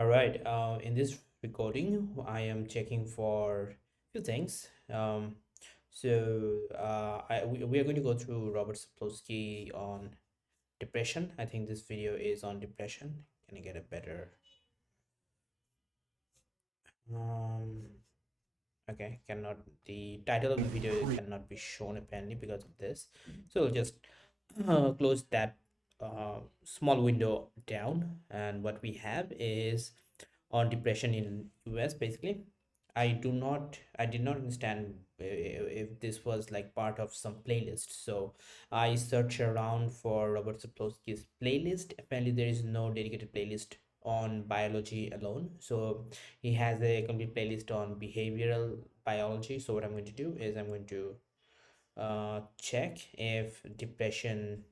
All right. In this recording, I am checking for a few things. We are going to go through Robert Saplosky on depression. I think this video is on depression. Can I get a better? Um, okay, cannot. The title of the video cannot be shown apparently because of this. So we'll just close that small window down, and what we have is on depression in US basically. I did not understand if this was like part of some playlist, so I searched around for Robert Saplowski's playlist. Apparently there is no dedicated playlist on biology alone, so he has a complete playlist on behavioral biology. So what I'm going to do is I'm going to check if depression,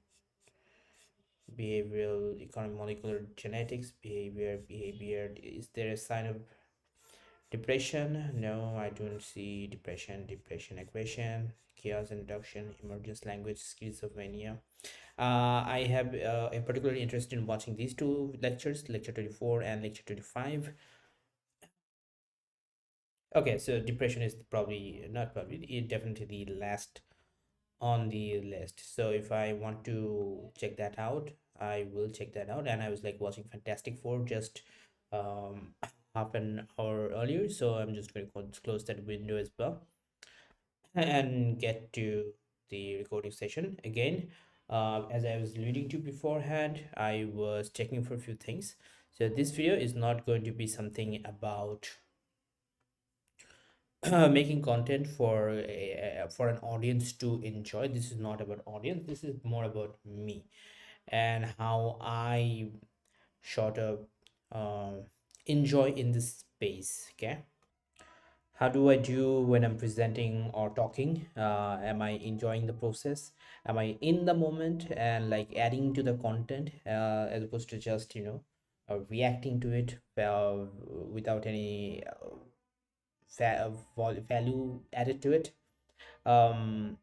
behavioral economic, molecular genetics, behavior, is there a sign of depression? No, I don't see depression equation, chaos induction, emergence language, schizophrenia. I have a particular interest in watching these two lectures, lecture 24 and lecture 25. Okay, so depression is probably not probably it definitely the last on the list. So if I want to check that out, I will check that out. And I was like watching Fantastic Four just um half an hour earlier, so I'm just going to close that window as well and get to the recording session again. As I was alluding to beforehand, I was checking for a few things. So this video is not going to be something about making content for an audience to enjoy. This is not about audience, this is more about me and how I sort of enjoy in this space. Okay, how do I do when I'm presenting or talking? Am I enjoying the process? Am I in the moment and like adding to the content as opposed to just reacting to it without any value added to it? um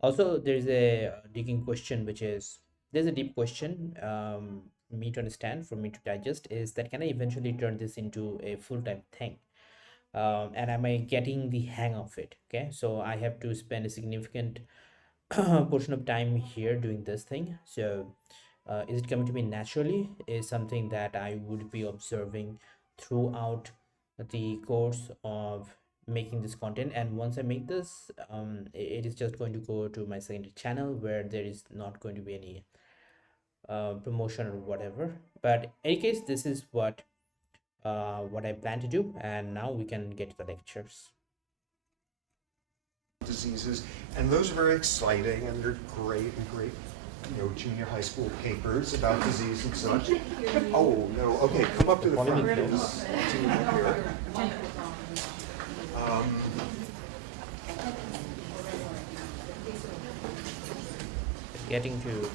Also there's a digging question, which is there's a deep question for me to understand, for me to digest, is that can I eventually turn this into a full-time thing? And am I getting the hang of it? Okay, so I have to spend a significant portion of time here doing this thing. So is it coming to me naturally? Is something that I would be observing throughout the course of making this content. And once I make this, it is just going to go to my secondary channel where there is not going to be any promotion or whatever. But in any case, this is what I plan to do, and now we can get to the lectures. Diseases, and those are very exciting, and they're great and great, junior high school papers about disease and such. Oh no, okay, come up to the front, please. Here. Um, Getting to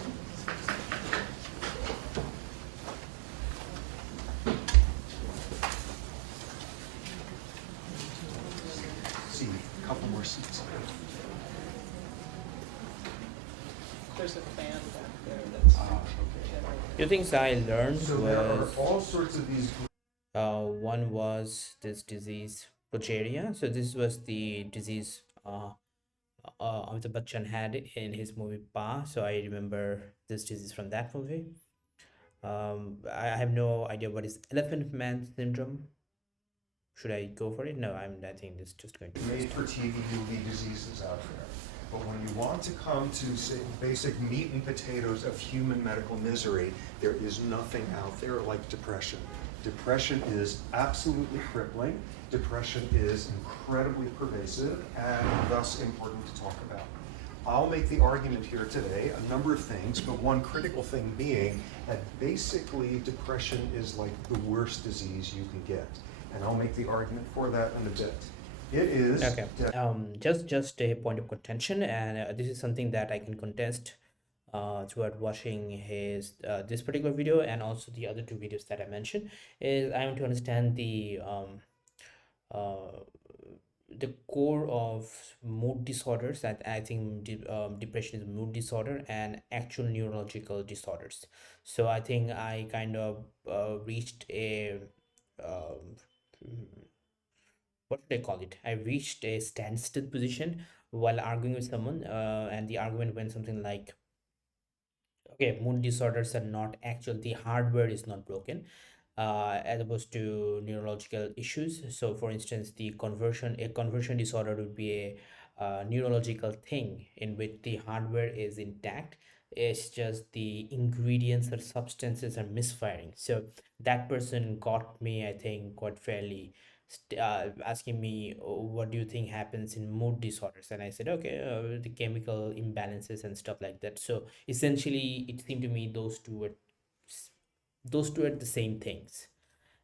see, a couple more seats. There's a fan back there that's Okay. few things I learned So there are was all sorts of these. one was this disease progeria. So this was the disease Amitabh Bachchan had in his movie Pa. So I remember this disease from that movie. I have no idea what is elephant man syndrome. Should I go for it? No, I think it's just going to Made for TV movie diseases out there. But when you want to come to, say, basic meat and potatoes of human medical misery, there is nothing out there like depression. Depression is absolutely crippling. Depression is incredibly pervasive and thus important to talk about. I'll make the argument here today, a number of things, but one critical thing being that basically depression is like the worst disease you can get. And I'll make the argument for that in a bit. It is. okay. Just a point of contention, and this is something that I can contest throughout watching his this particular video and also the other two videos that I mentioned. Is I want to understand the uh, the core of mood disorders, that I think depression is a mood disorder and actual neurological disorders. So I think I kind of reached a um, what should I call it? I reached a standstill position while arguing with someone, and the argument went something like, okay, mood disorders are not actual, the hardware is not broken, as opposed to neurological issues. So for instance, a conversion disorder would be a neurological thing in which the hardware is intact. It's just the ingredients or substances are misfiring. So that person got me, I think, quite fairly, asking me, "Oh, what do you think happens in mood disorders?" And I said, okay, the chemical imbalances and stuff like that. So essentially it seemed to me those two are the same things,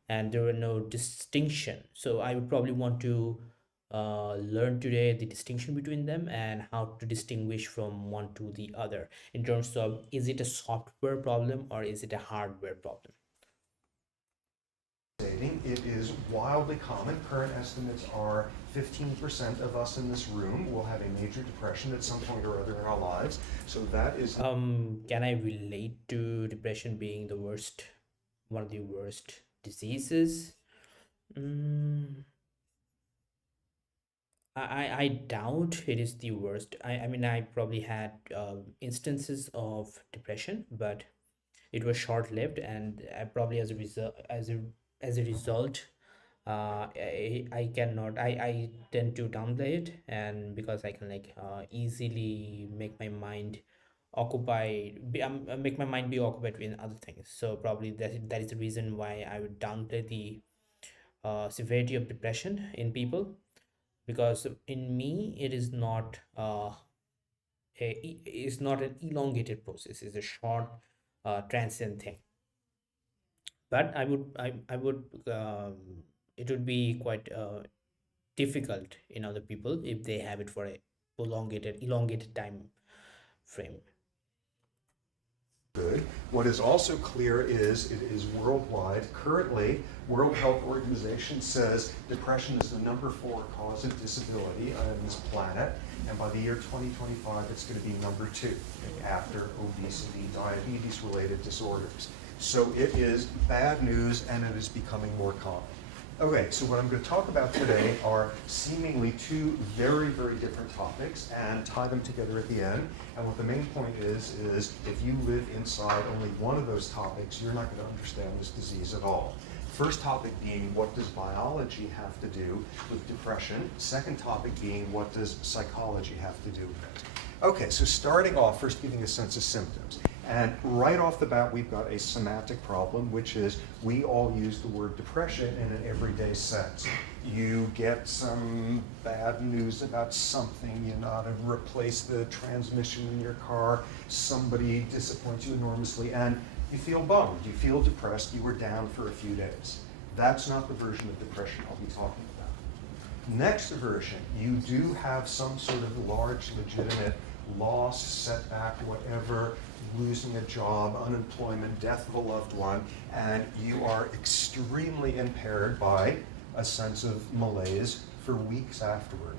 and there were no distinction. So I would probably want to learn today the distinction between them and how to distinguish from one to the other, in terms of, is it a software problem or is it a hardware problem? It is wildly common. Current estimates are 15% of us in this room will have a major depression at some point or other in our lives. So that is. Can I relate to depression being the worst, one of the worst diseases? Mm, I doubt it is the worst. I mean, I probably had instances of depression, but it was short lived, and I probably, as a result, I cannot, I tend to downplay it, and because I can like easily make my mind make my mind be occupied with other things. So probably that is the reason why I would downplay the severity of depression in people, because in me it is not it's not an elongated process, it's a short transient thing. But I would it would be quite difficult in other people if they have it for a elongated time frame. Good. What is also clear is it is worldwide. Currently, World Health Organization says depression is the #4 cause of disability on this planet, and by the year 2025, it's going to be #2 after obesity, diabetes-related disorders. So it is bad news, and it is becoming more common. Okay, so what I'm going to talk about today are seemingly two very, very different topics and tie them together at the end. And what the main point is if you live inside only one of those topics, you're not going to understand this disease at all. First topic being, what does biology have to do with depression? Second topic being, what does psychology have to do with it? Okay, so starting off, first giving a sense of symptoms. And right off the bat, we've got a semantic problem, which is we all use the word depression in an everyday sense. You get some bad news about something, you know, to replace the transmission in your car, somebody disappoints you enormously, and you feel bummed, you feel depressed, you were down for a few days. That's not the version of depression I'll be talking about. Next version, you do have some sort of large, legitimate loss, setback, whatever, losing a job, unemployment, death of a loved one, and you are extremely impaired by a sense of malaise for weeks afterward.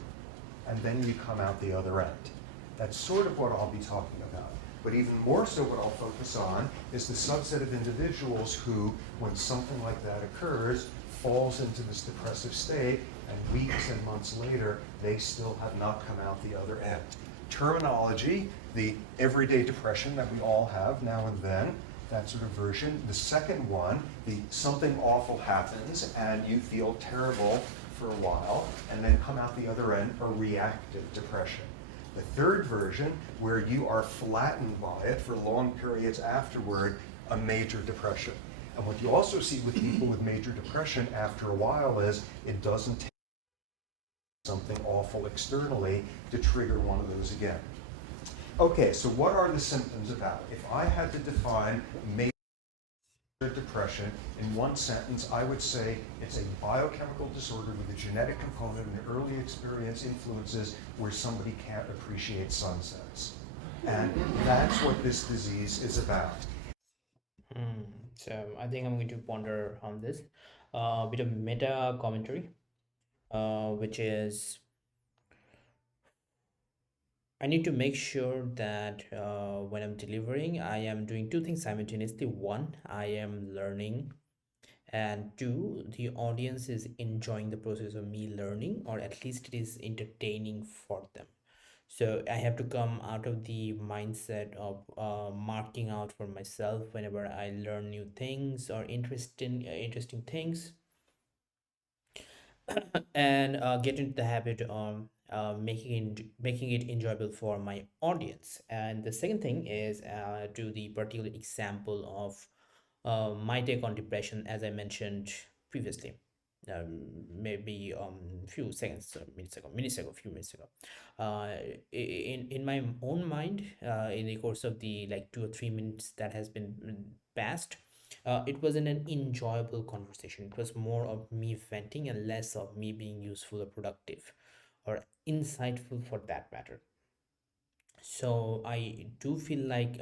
And then you come out the other end. That's sort of what I'll be talking about. But even more so, what I'll focus on is the subset of individuals who, when something like that occurs, falls into this depressive state, and weeks and months later, they still have not come out the other end. Terminology, the everyday depression that we all have now and then, that sort of version. The second one, the something awful happens and you feel terrible for a while and then come out the other end, a reactive depression. The third version, where you are flattened by it for long periods afterward, a major depression. And what you also see with people with major depression after a while is it doesn't take something awful externally to trigger one of those again. Okay, so what are the symptoms about? If I had to define major depression in one sentence, I would say it's a biochemical disorder with a genetic component and early experience influences where somebody can't appreciate sunsets. And that's what this disease is about. So I think I'm going to ponder on this, a bit of meta commentary. which is I need to make sure that when I'm delivering, I am doing two things simultaneously. One, I am learning, and two, the audience is enjoying the process of me learning, or at least it is entertaining for them. So I have to come out of the mindset of marking out for myself whenever I learn new things or interesting things, and get into the habit of making it enjoyable for my audience. And the second thing is to the particular example of my take on depression, as I mentioned previously, maybe few seconds or few minutes ago. In my own mind, in the course of the like 2 or 3 minutes that has been passed, it wasn't an enjoyable conversation. It was more of me venting and less of me being useful or productive or insightful for that matter. So I do feel like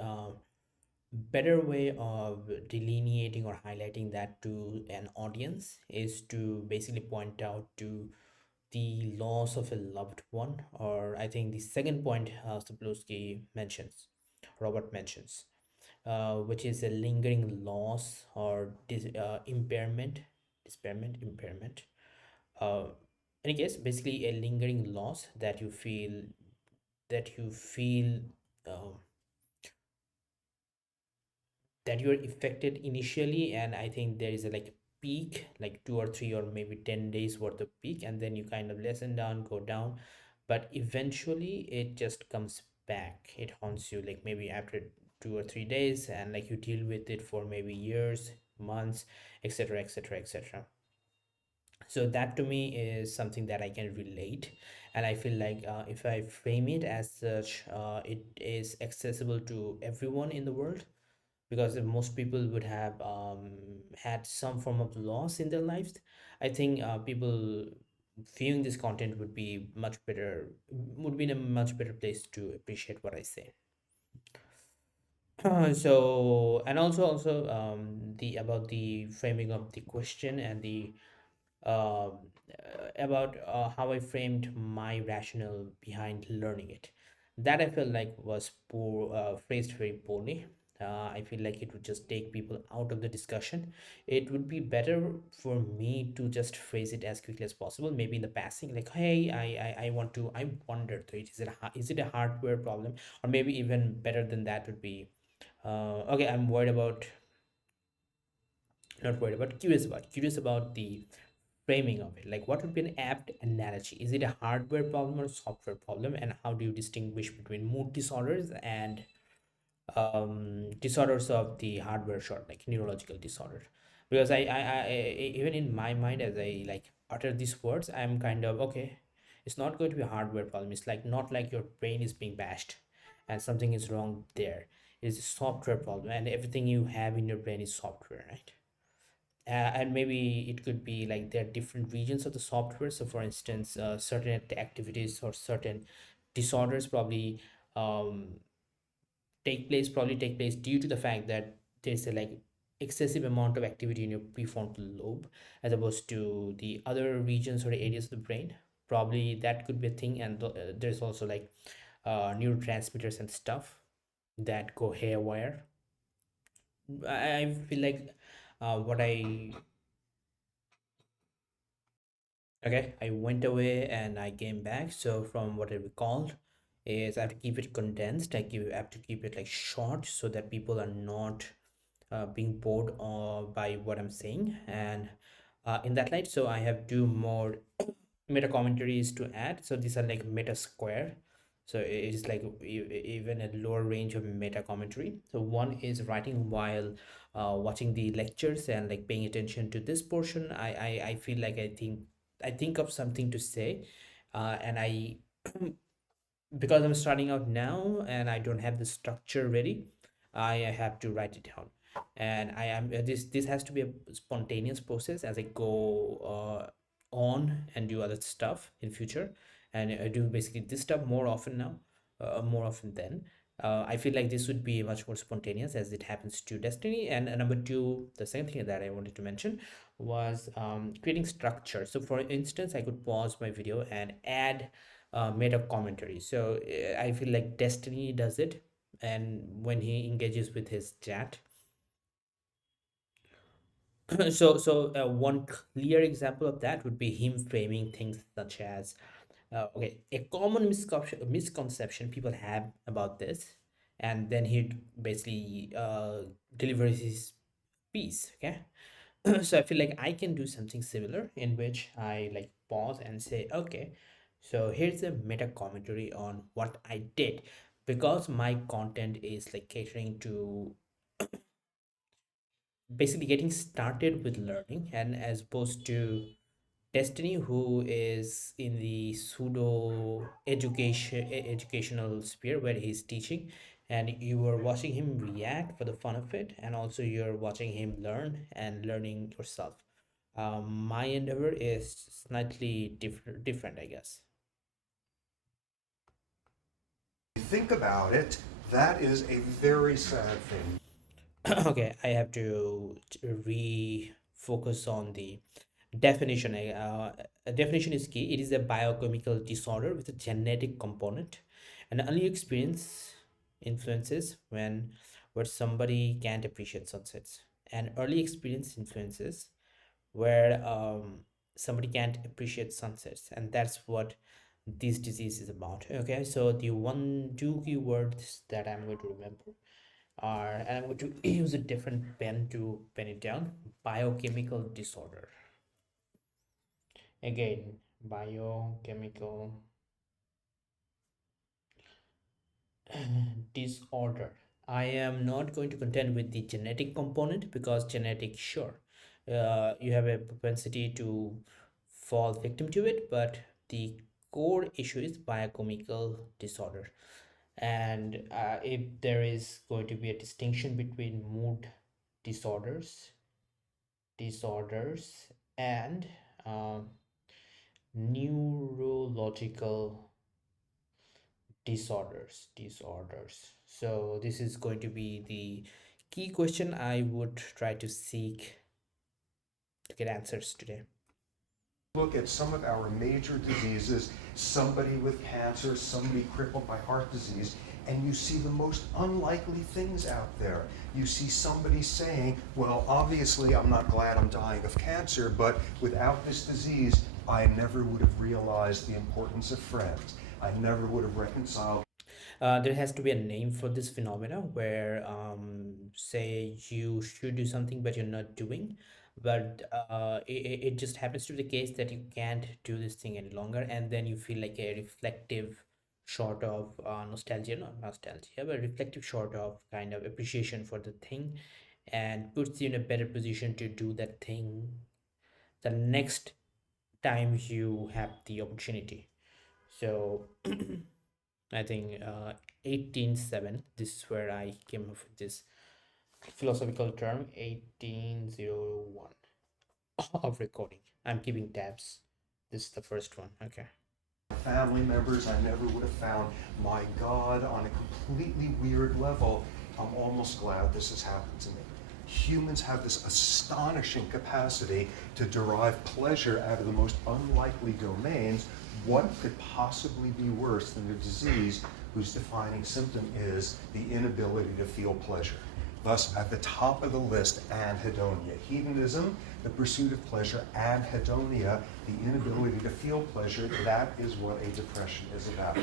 better way of delineating or highlighting that to an audience is to basically point out to the loss of a loved one, or I think the second point Saplosky mentions, Robert mentions, which is a lingering loss or impairment. Uh, any case, basically a lingering loss that you feel um, that you're affected initially, and I think there is a like peak, like 2 or 3 or maybe 10 days worth of peak, and then you kind of lessen down, go down, but eventually it just comes back. It haunts you like maybe after 2 or 3 days, and like you deal with it for maybe years, months, etc, etc, etc. So that to me is something that I can relate, and I feel like if I frame it as such, it is accessible to everyone in the world, because if most people would have had some form of loss in their lives, I think people viewing this content would be much better, would be in a much better place to appreciate what I say. So, and also the about the framing of the question and the about how I framed my rationale behind learning it. That I felt like was phrased very poorly. I feel like it would just take people out of the discussion. It would be better for me to just phrase it as quickly as possible, maybe in the passing, like, "Hey, I wondered, is it a hardware problem?" Or maybe even better than that would be, "Okay, I'm worried about, not worried about, curious about the framing of it. Like, what would be an apt analogy? Is it a hardware problem or a software problem? And how do you distinguish between mood disorders and disorders of the hardware sort, like neurological disorder?" Because even in my mind, as I like utter these words, I'm kind of okay. It's not going to be a hardware problem. It's like not like your brain is being bashed and something is wrong there. It's a software problem, and everything you have in your brain is software, right? And maybe it could be like there are different regions of the software. So for instance, certain activities or certain disorders um, probably take place due to the fact that there's a like excessive amount of activity in your prefrontal lobe, as opposed to the other regions or areas of the brain. Probably that could be a thing. And there's also like neurotransmitters and stuff that go haywire. I feel like what I Okay, I went away and I came back. So from what I recalled is I have to keep it condensed. I have to keep it like short so that people are not being bored by what I'm saying. And in that light, so I have two more meta commentaries to add. So these are like meta square. So it is like even a lower range of meta commentary. So one is writing while watching the lectures and like paying attention to this portion. I feel like I think of something to say, and I because I'm starting out now and I don't have the structure ready, I have to write it down. And I am this has to be a spontaneous process as I go on and do other stuff in future, and I do basically this stuff more often now, more often then. I feel like this would be much more spontaneous as it happens to Destiny. And number two, the second thing that I wanted to mention was creating structure. So, for instance, I could pause my video and add meta commentary. So, I feel like Destiny does it, and when he engages with his chat. One clear example of that would be him framing things such as okay, a common misconception people have about this, and then he basically delivers his piece. Okay, so I feel like I can do something similar in which I like pause and say, okay, so here's a meta commentary on what I did, because my content is like catering to basically getting started with learning, and as opposed to Destiny, who is in the pseudo educational sphere where he's teaching, and you are watching him react for the fun of it, and also you're watching him learn and learning yourself. My endeavor is slightly different, I guess. Think about it, that is a very sad thing. Okay, I have to refocus on the definition. A definition is key. It is a biochemical disorder with a genetic component. An early experience influences when where somebody can't appreciate sunsets. An early experience influences where somebody can't appreciate sunsets, and that's what this disease is about. Okay, so the two keywords that I'm going to remember are, and I'm going to use a different pen to pen it down: biochemical disorder. Again, biochemical disorder. I am not going to contend with the genetic component, because genetic, sure, you have a propensity to fall victim to it, but the core issue is biochemical disorder. And if there is going to be a distinction between mood disorders, and um, neurological disorders. So this is going to be the key question I would try to seek to get answers today. Look at some of our major diseases, somebody with cancer, somebody crippled by heart disease, and you see the most unlikely things out there. You see somebody saying, well, obviously I'm not glad I'm dying of cancer, but without this disease, I never would have realized the importance of friends. I never would have reconciled. There has to be a name for this phenomena where, say, you should do something but you're not doing, but it just happens to be the case that you can't do this thing any longer, and then you feel like a reflective sort of nostalgia, not nostalgia, but reflective sort of kind of appreciation for the thing, and puts you in a better position to do that thing the next time you have the opportunity. So I think 1807, this is where I came up with this philosophical term, 1801 of recording. I'm keeping tabs. This is the first one. Okay. Family members I never would have found. My God, on a completely weird level, I'm almost glad this has happened to me. Humans have this astonishing capacity to derive pleasure out of the most unlikely domains. What could possibly be worse than a disease whose defining symptom is the inability to feel pleasure? Thus, at the top of the list, anhedonia. Hedonism, the pursuit of pleasure, anhedonia, the inability to feel pleasure, that is what a depression is about.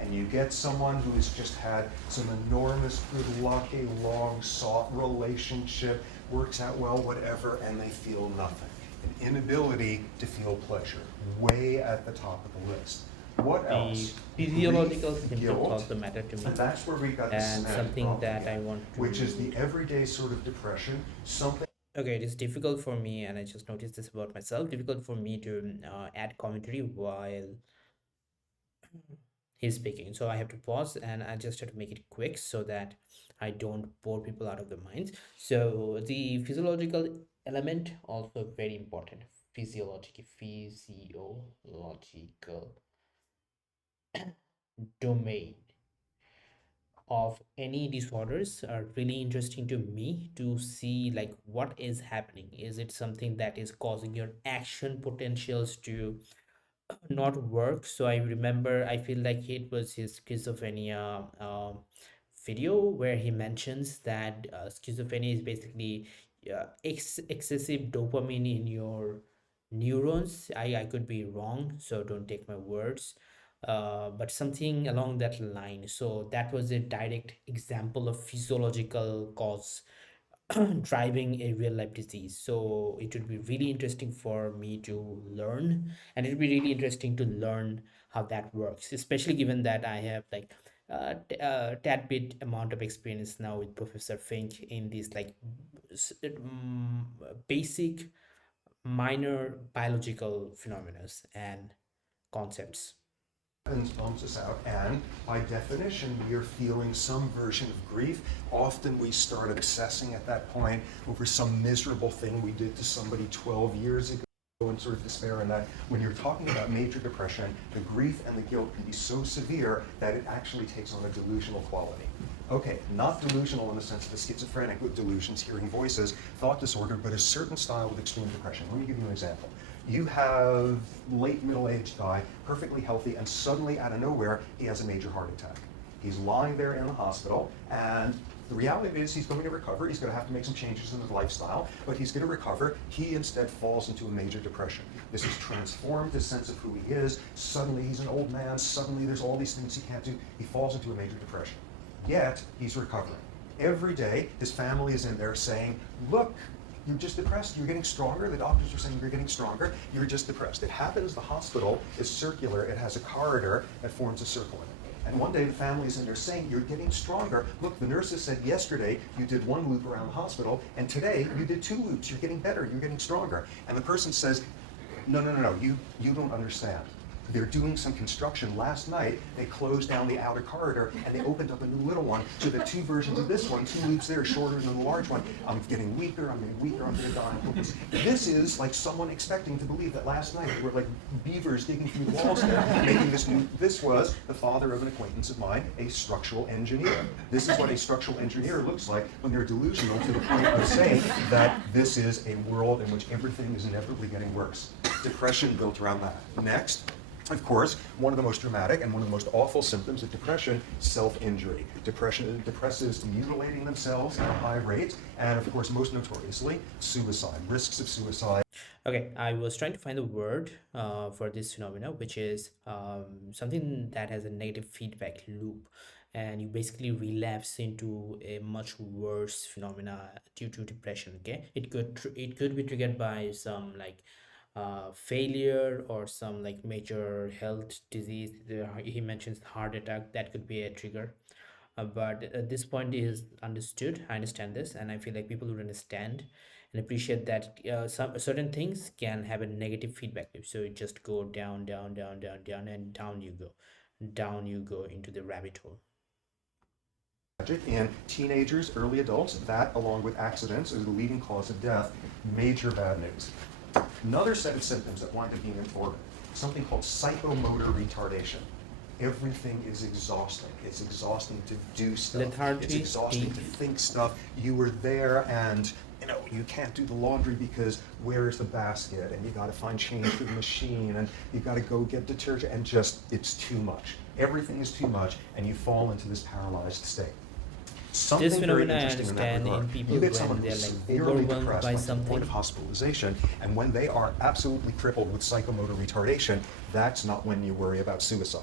And you get someone who has just had some enormous good luck, a long sought relationship, works out well, whatever, and they feel nothing. An inability to feel pleasure, way at the top of the list. What The else? physiological Grief, symptoms guilt, also matter to me, and that's where we got the and semantic something problem that I again, want which is the to. everyday sort of depression, something. Okay, it is difficult for me, and I just noticed this about myself. Difficult for me to add commentary while he's speaking, so I have to pause, and I just have to make it quick so that I don't bore people out of their minds. So the physiological element also very important. Physiological domain of any disorders are really interesting to me to see like what is happening. Is it something that is causing your action potentials to not work? So I remember, I feel like it was his schizophrenia video where he mentions that schizophrenia is basically excessive dopamine in your neurons. I could be wrong, so don't take my words, but something along that line. So that was a direct example of physiological cause driving a real life disease. So it would be really interesting for me to learn, and it would be really interesting to learn how that works, especially given that I have like tad bit amount of experience now with Professor Fink in these like basic minor biological phenomena and concepts. And bumps us out, and by definition, we are feeling some version of grief. Often we start obsessing at that point over some miserable thing we did to somebody 12 years ago and sort of despair. And that when you're talking about major depression, the grief and the guilt can be so severe that it actually takes on a delusional quality. Okay, not delusional in the sense of the schizophrenic with delusions, hearing voices, thought disorder, but a certain style of extreme depression. Let me give you an example. You have late middle-aged guy, perfectly healthy, and suddenly out of nowhere, he has a major heart attack. He's lying there in the hospital, and the reality is he's going to recover. He's going to have to make some changes in his lifestyle, but he's going to recover. He instead falls into a major depression. This has transformed his sense of who he is. Suddenly he's an old man. Suddenly there's all these things he can't do. He falls into a major depression. Yet he's recovering. Every day his family is in there saying, look, you're just depressed, you're getting stronger. The doctors are saying you're getting stronger, you're just depressed. It happens the hospital is circular, it has a corridor that forms a circle in it. And one day the family is in there saying, you're getting stronger. Look, the nurses said yesterday you did 1 loop around the hospital, and today you did 2 loops. You're getting better, you're getting stronger. And the person says, no, you don't understand. They're doing some construction. Last night, they closed down the outer corridor and they opened up a new little one, so that 2 versions of this one, 2 loops there, shorter than the large one. I'm getting weaker, I'm going to die. This is like someone expecting to believe that last night there were like beavers digging through the walls there, making this new. This was the father of an acquaintance of mine, a structural engineer. This is what a structural engineer looks like when they're delusional to the point of saying that this is a world in which everything is inevitably getting worse. Depression built around that. Next. Of course, one of the most dramatic and one of the most awful symptoms of depression, self-injury. Depressives mutilating themselves at a high rate, and of course, most notoriously, suicide, risks of suicide. Okay, I was trying to find the word for this phenomena, which is something that has a negative feedback loop, and you basically relapse into a much worse phenomena due to depression. Okay, it could be triggered by some like failure or some like major health disease. He mentions heart attack, that could be a trigger. But at this point is understood. I understand this, and I feel like people would understand and appreciate that some certain things can have a negative feedback loop. So you just go down, down, down, down, down, and down you go into the rabbit hole. In teenagers, early adults, that along with accidents is the leading cause of death. Major bad news. Another set of symptoms that wind up being important, something called psychomotor retardation. Everything is exhausting. It's exhausting to do stuff. Lethargy, it's exhausting to think stuff. You were there and you can't do the laundry because where's the basket? And you got to find change for the machine, and you got to go get detergent, and just, it's too much. Everything is too much, and you fall into this paralyzed state. Something This very phenomena I interesting in that understand in regard. people You get when someone they're who's like severely overwhelmed depressed by to the point something. of hospitalization, and when they are absolutely crippled with psychomotor retardation, that's not when you worry about suicide.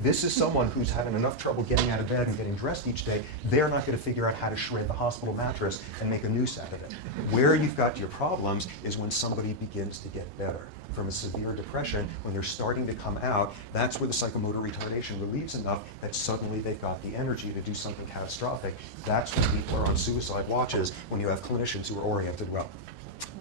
This is someone who's having enough trouble getting out of bed and getting dressed each day. They're not going to figure out how to shred the hospital mattress and make a noose out of it. Where you've got your problems is when somebody begins to get better from a severe depression. When they're starting to come out, that's where the psychomotor retardation relieves enough that suddenly they've got the energy to do something catastrophic. That's when people are on suicide watches, when you have clinicians who are oriented well.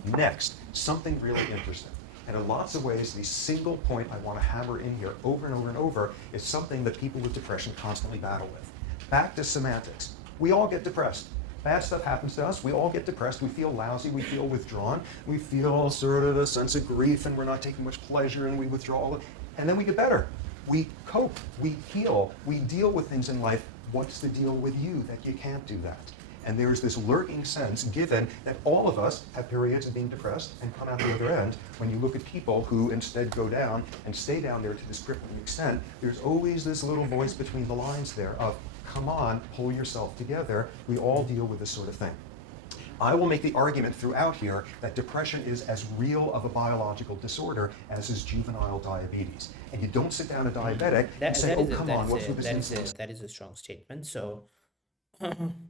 Next, something really interesting. And in lots of ways, the single point I want to hammer in here over and over and over is something that people with depression constantly battle with. Back to semantics. We all get depressed. Bad stuff happens to us. We all get depressed. We feel lousy. We feel withdrawn. We feel sort of a sense of grief, and we're not taking much pleasure, and we withdraw. And then we get better. We cope. We heal. We deal with things in life What's the deal with you that you can't do that? And there's this lurking sense, given that all of us have periods of being depressed and come out the other end. When you look at people who instead go down and stay down there to this crippling extent, there's always this little voice between the lines there of, come on, pull yourself together. We all deal with this sort of thing. I will make the argument throughout here that depression is as real of a biological disorder as is juvenile diabetes. And you don't sit down a diabetic and say, oh, come on, what's with this insulin? that is a strong statement. So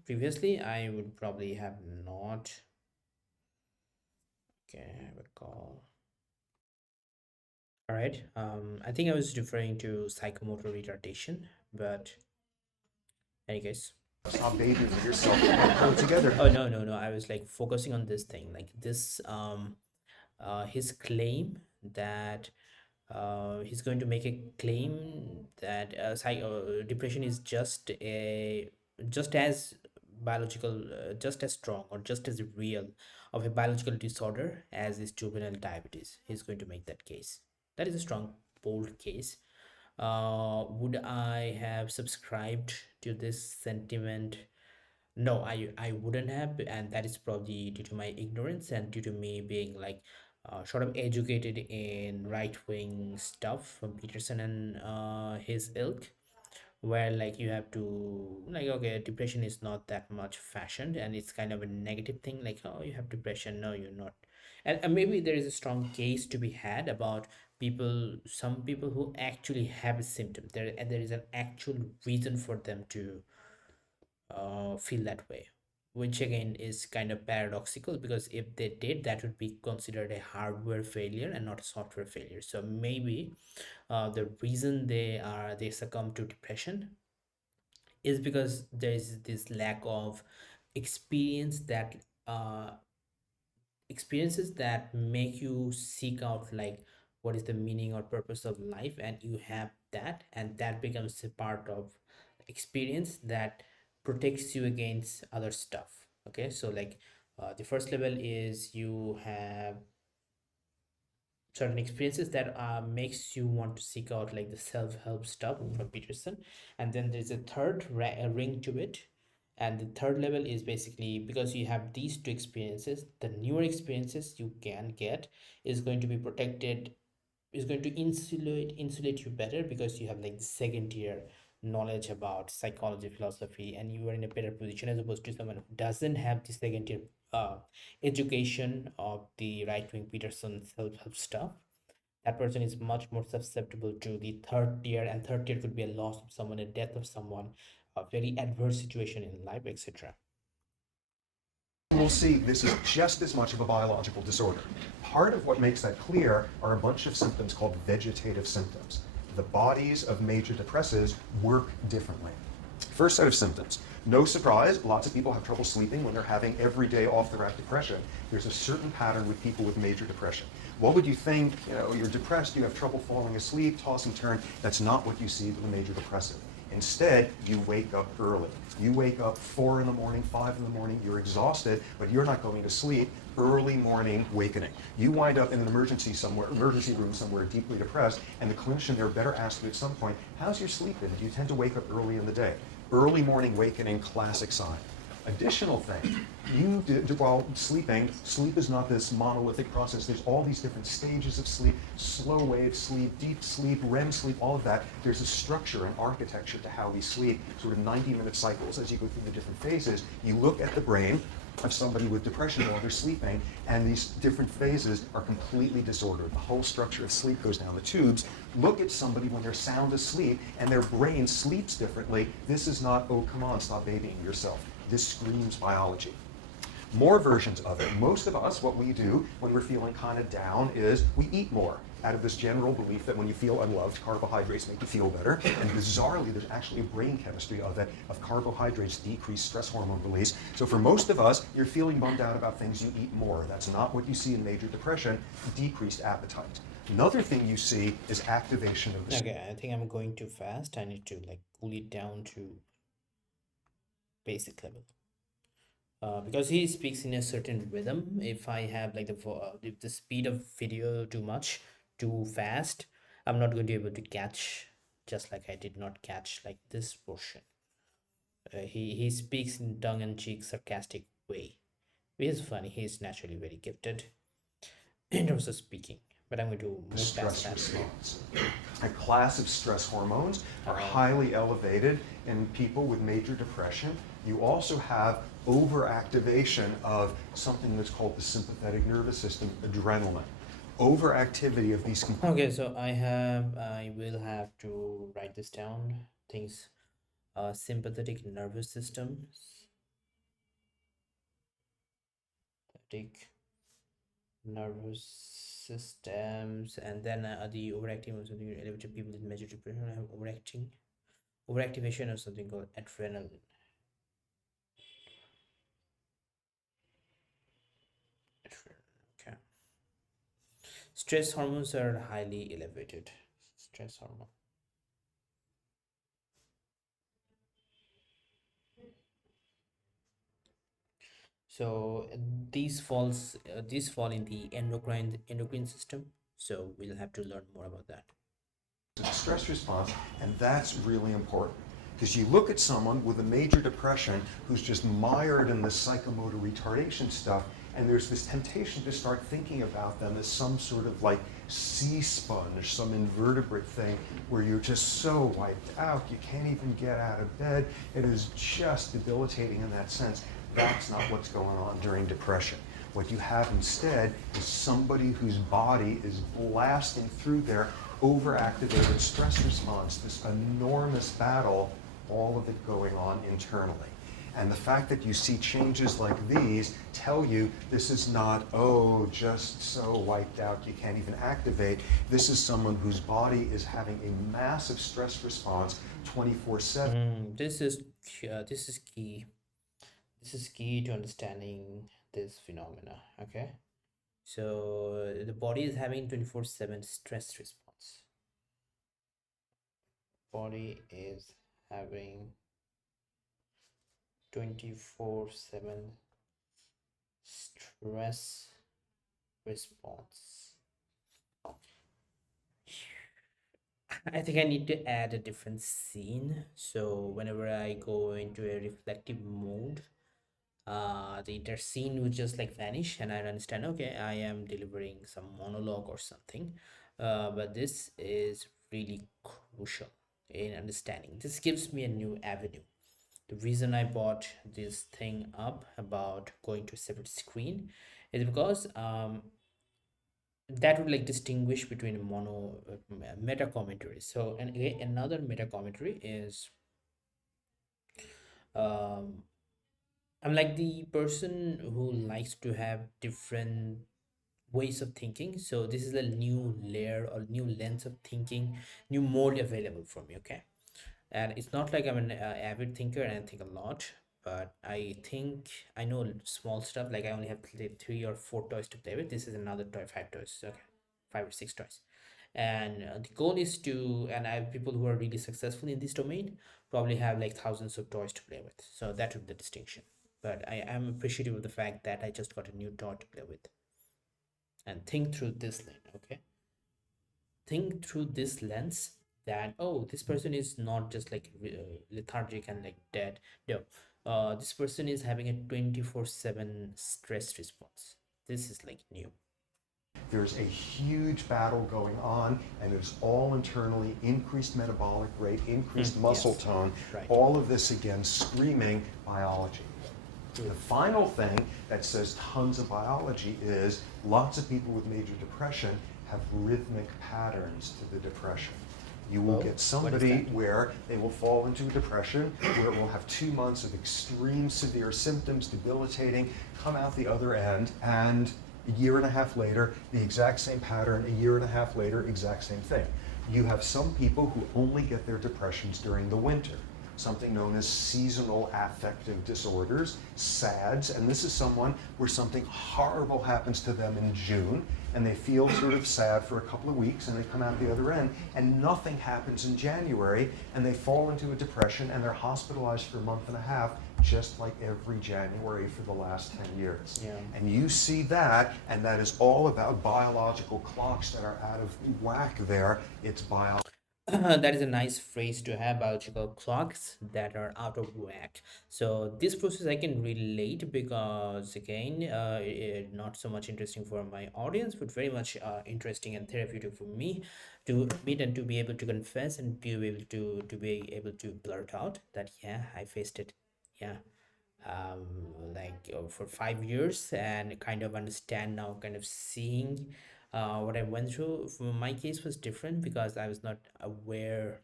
previously I would probably have not. Okay, I recall. All right. I think I was referring to psychomotor retardation, but anyways. Stop bathing yourself. Pull it together. Oh, no, no, no. I was like focusing on this thing, like this his claim that he's going to make a claim that depression is just as biological, just as strong or just as real of a biological disorder as is juvenile diabetes. He's going to make that case. That is a strong, bold case. Would I have subscribed to this sentiment? No, I wouldn't have, and that is probably due to my ignorance and due to me being like sort of educated in right-wing stuff from Peterson and his ilk, where like you have to like, okay, depression is not that much fashioned and it's kind of a negative thing, like, oh, you have depression, no, you're not. And maybe there is a strong case to be had about some people who actually have a symptom there, and there is an actual reason for them to feel that way, which again is kind of paradoxical, because if they did, that would be considered a hardware failure and not a software failure. So maybe the reason they succumb to depression is because there is this lack of experience that uh, experiences that make you seek out like what is the meaning or purpose of life, and you have that, and that becomes a part of experience that protects you against other stuff. Okay, so like the first level is you have certain experiences that makes you want to seek out like the self-help stuff from Peterson, and then there's a ring to it. And the third level is basically because you have these two experiences, the newer experiences you can get is going to be protected, is going to insulate you better, because you have like the second tier knowledge about psychology, philosophy, and you are in a better position as opposed to someone who doesn't have the second tier education of the right-wing Peterson self-help stuff. That person is much more susceptible to the third tier, and third tier could be a loss of someone, a death of someone, a very adverse situation in life, etc. We'll see this is just as much of a biological disorder. Part of what makes that clear are a bunch of symptoms called vegetative symptoms. The bodies of major depressives work differently. First set of symptoms. No surprise, lots of people have trouble sleeping when they're having everyday off-the-rack depression. There's a certain pattern with people with major depression. What would you think? You know, you're depressed, you have trouble falling asleep, toss and turn. That's not what you see with a major depressive. Instead, you wake up early. You wake up 4 in the morning, 5 in the morning, you're exhausted, but you're not going to sleep. Early morning wakening. You wind up in an emergency room somewhere, deeply depressed, and the clinician there better ask you at some point, how's your sleep been? Do you tend to wake up early in the day? Early morning wakening, classic sign. Additional thing, while sleeping, sleep is not this monolithic process. There's all these different stages of sleep, slow wave sleep, deep sleep, REM sleep, all of that. There's a structure and architecture to how we sleep, sort of 90-minute cycles as you go through the different phases. You look at the brain of somebody with depression while they're sleeping, and these different phases are completely disordered. The whole structure of sleep goes down the tubes. Look at somebody when they're sound asleep and their brain sleeps differently. This is not, oh, come on, stop babying yourself. This screams biology. More versions of it. Most of us, what we do when we're feeling kind of down is we eat more, out of this general belief that when you feel unloved, carbohydrates make you feel better. And bizarrely, there's actually a brain chemistry of it, of carbohydrates decrease stress hormone release. So for most of us, you're feeling bummed out about things, you eat more. That's not what you see in major depression, decreased appetite. Another thing you see is activation of the... Okay, I think I'm going too fast. I need to like cool it down to basic level. Because he speaks in a certain rhythm. If I have like if the speed of video too much, too fast, I'm not going to be able to catch, just like I did not catch like this portion. He speaks in tongue-in-cheek, sarcastic way, which is funny. He's naturally very gifted in terms of speaking. But I'm going to move past Stress that. response. A class of stress hormones are Uh, highly elevated in people with major depression. You also have overactivation of something that's called the sympathetic nervous system, adrenaline. Overactivity of these okay, so I will have to write this down. Things, sympathetic nervous system, sympathetic nervous systems, and then the overacting of something elevated people with major depression have overactivation of something called adrenaline. Okay. Stress hormones are highly elevated. Stress hormone. So these fall in the endocrine system. So we'll have to learn more about that. stress response, and that's really important. Because you look at someone with a major depression who's just mired in this psychomotor retardation stuff, and there's this temptation to start thinking about them as some sort of like sea sponge, some invertebrate thing where you're just so wiped out, you can't even get out of bed. It is just debilitating in that sense. That's not what's going on during depression. What you have instead is somebody whose body is blasting through their overactivated stress response, this enormous battle, all of it going on internally. And the fact that you see changes like these tell you this is not, oh, just so wiped out you can't even activate. This is someone whose body is having a massive stress response 24/7. This is key. This is key to understanding this phenomena. Okay, so the body is having 24/7 stress response. Body is having 24/7 stress response. I think I need to add a different scene. So whenever I go into a reflective mode, the entire scene would just like vanish, and I understand. Okay, I am delivering some monologue or something. But this is really crucial in understanding. This gives me a new avenue. The reason I bought this thing up about going to a separate screen is because that would like distinguish between meta commentary. So and another meta commentary is um I'm like the person who likes to have different ways of thinking. So this is a new layer or new lens of thinking, new mode available for me. Okay, and it's not like I'm an avid thinker and I think a lot, but I think I know small stuff. Like I only have 3 or 4 toys to play with. This is another toy, 5 toys. Okay, 5 or 6 toys, and the goal is to, and I have people who are really successful in this domain probably have like thousands of toys to play with. So that would be the distinction. But I am appreciative of the fact that I just got a new toy to play with and think through this lens. Okay, think through this lens that, oh, this person is not just like lethargic and like dead. No, this person is having a 24/7 stress response. This is like new. There's a huge battle going on, and it's all internally increased metabolic rate, increased muscle Yes, tone, right. all of this again screaming biology. The final thing that says tons of biology is lots of people with major depression have rhythmic patterns to the depression. You will Oh, get what is somebody that? where they will fall into a depression, where it will have 2 months of extreme severe symptoms, debilitating, come out the other end, and a year and a half later, the exact same pattern, a year and a half later, exact same thing. You have some people who only get their depressions during the winter, something known as seasonal affective disorders, SADS, and this is someone where something horrible happens to them in June, and they feel sort of sad for a couple of weeks, and they come out the other end, and nothing happens in January, and they fall into a depression, and they're hospitalized for a month and a half, just like every January for the last 10 years. Yeah. And you see that, and that is all about biological clocks that are out of whack there. It's biology. That is a nice phrase to have, biological clocks that are out of whack. So this process I can relate because again, not so much interesting for my audience, but very much interesting and therapeutic for me to admit and to be able to confess and be able to blurt out that yeah, I faced it. Yeah, for 5 years and kind of understand now, kind of seeing what I went through. My case was different because I was not aware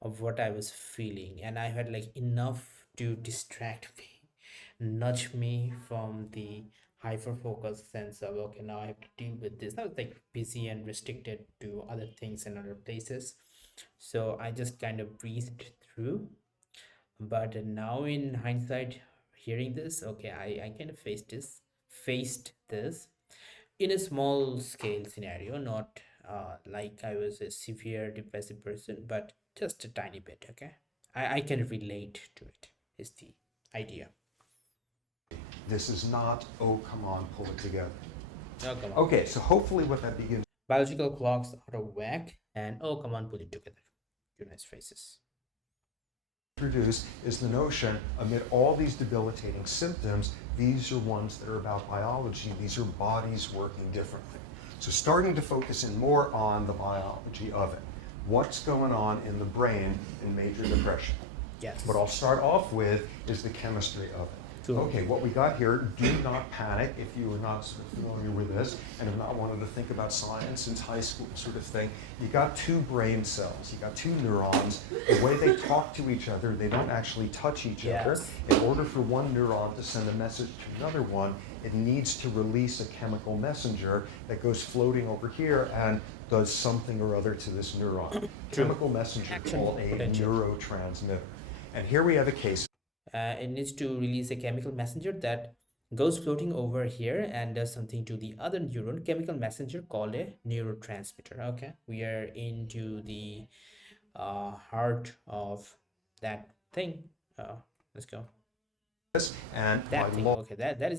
of what I was feeling, and I had like enough to distract me, nudge me from the hyper focus sense of okay, now I have to deal with this. I was like busy and restricted to other things and other places, so I just kind of breathed through. But now in hindsight, hearing this, okay, I kind of faced this in a small scale scenario, not like I was a severe depressive person, but just a tiny bit, okay? I can relate to it, is the idea. This is not, oh, come on, pull it together. Oh, come on. Okay, so hopefully what that begins Biological clocks out of whack, and oh, come on, put it together. Two nice phrases. to introduce is the notion, amid all these debilitating symptoms, these are ones that are about biology, these are bodies working differently. So starting to focus in more on the biology of it. What's going on in the brain in major depression? Yes. What I'll start off with is the chemistry of it. Cool. Okay, what we got here, do not panic if you are not sort of familiar with this and have not wanted to think about science since high school sort of thing. You got two brain cells, you got two neurons. The way they talk to each other, they don't actually touch each other. Yes. In order for one neuron to send a message to another one, it needs to release a chemical messenger that goes floating over here and does something or other to this neuron. Chemical messenger Action called a potential. neurotransmitter. And here we have a case. It needs to release a chemical messenger that goes floating over here and does something to the other neuron, chemical messenger called a neurotransmitter. Okay, we are into the heart of that thing. Let's go. And That by thing. law, Okay, that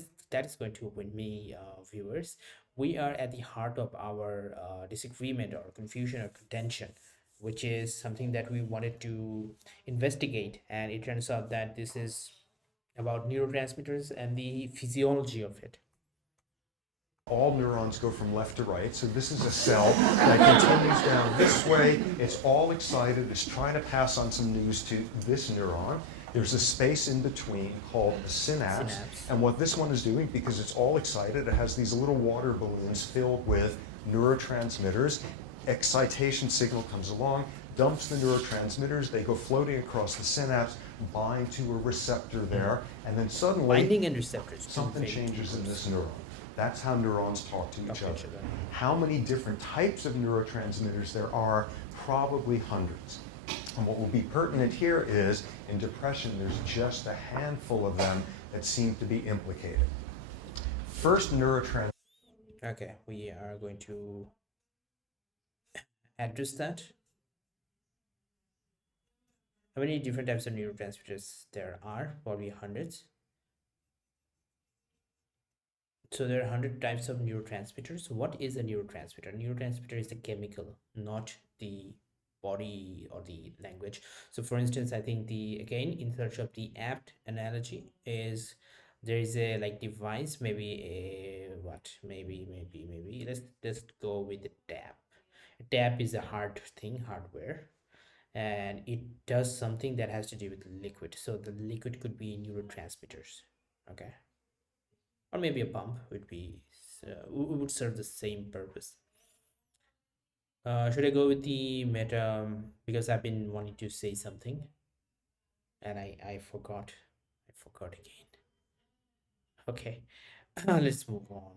is going to win me viewers. We are at the heart of our disagreement or confusion or contention, which is something that we wanted to investigate, and it turns out that this is about neurotransmitters and the physiology of it. all neurons go from left to right. So this is a cell that continues down this way. It's all excited. It's trying to pass on some news to this neuron. There's a space in between called the synapse. And what this one is doing, because it's all excited, it has these little water balloons filled with neurotransmitters. Excitation signal comes along, dumps the neurotransmitters, they go floating across the synapse, bind to a receptor there, and then suddenly Binding and receptors. something changes in this neuron. That's how neurons talk to each other. How many different types of neurotransmitters there are? Probably hundreds. And what will be pertinent here is, in depression, there's just a handful of them that seem to be implicated. First neurotransmitter. Okay, we are going to address that. How many different types of neurotransmitters there are? Probably hundreds. So there are 100 types of neurotransmitters. What is a neurotransmitter? Neurotransmitter is the chemical, not the body or the language. So for instance, I think again, in search of the apt analogy is there is a like device, maybe a what, maybe let's just go with the tap. A tap is a hardware, and it does something that has to do with liquid. So the liquid could be neurotransmitters, okay, or maybe a pump would serve the same purpose. Should I go with the meta, because I've been wanting to say something and I forgot again. Okay. Let's move on.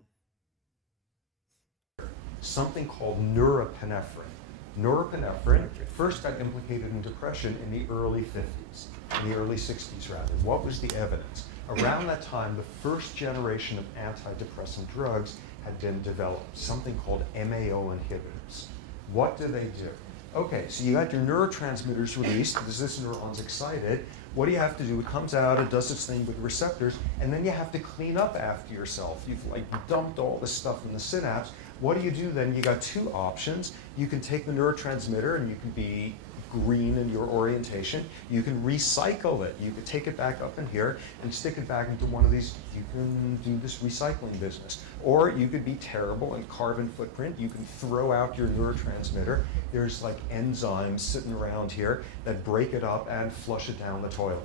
Something called norepinephrine. Norepinephrine first got implicated in depression in the early 50s, in the early 60s rather. What was the evidence? Around that time, the first generation of antidepressant drugs had been developed, something called MAO inhibitors. What do they do? Okay, so you got your neurotransmitters released because this neuron's excited. What do you have to do? It comes out, it does its thing with receptors, and then you have to clean up after yourself. You've like dumped all this stuff in the synapse. What do you do then? You got two options. You can take the neurotransmitter and you can be green in your orientation. You can recycle it. You could take it back up in here and stick it back into one of these. You can do this recycling business. Or you could be terrible and carbon footprint. You can throw out your neurotransmitter. There's like enzymes sitting around here that break it up and flush it down the toilet.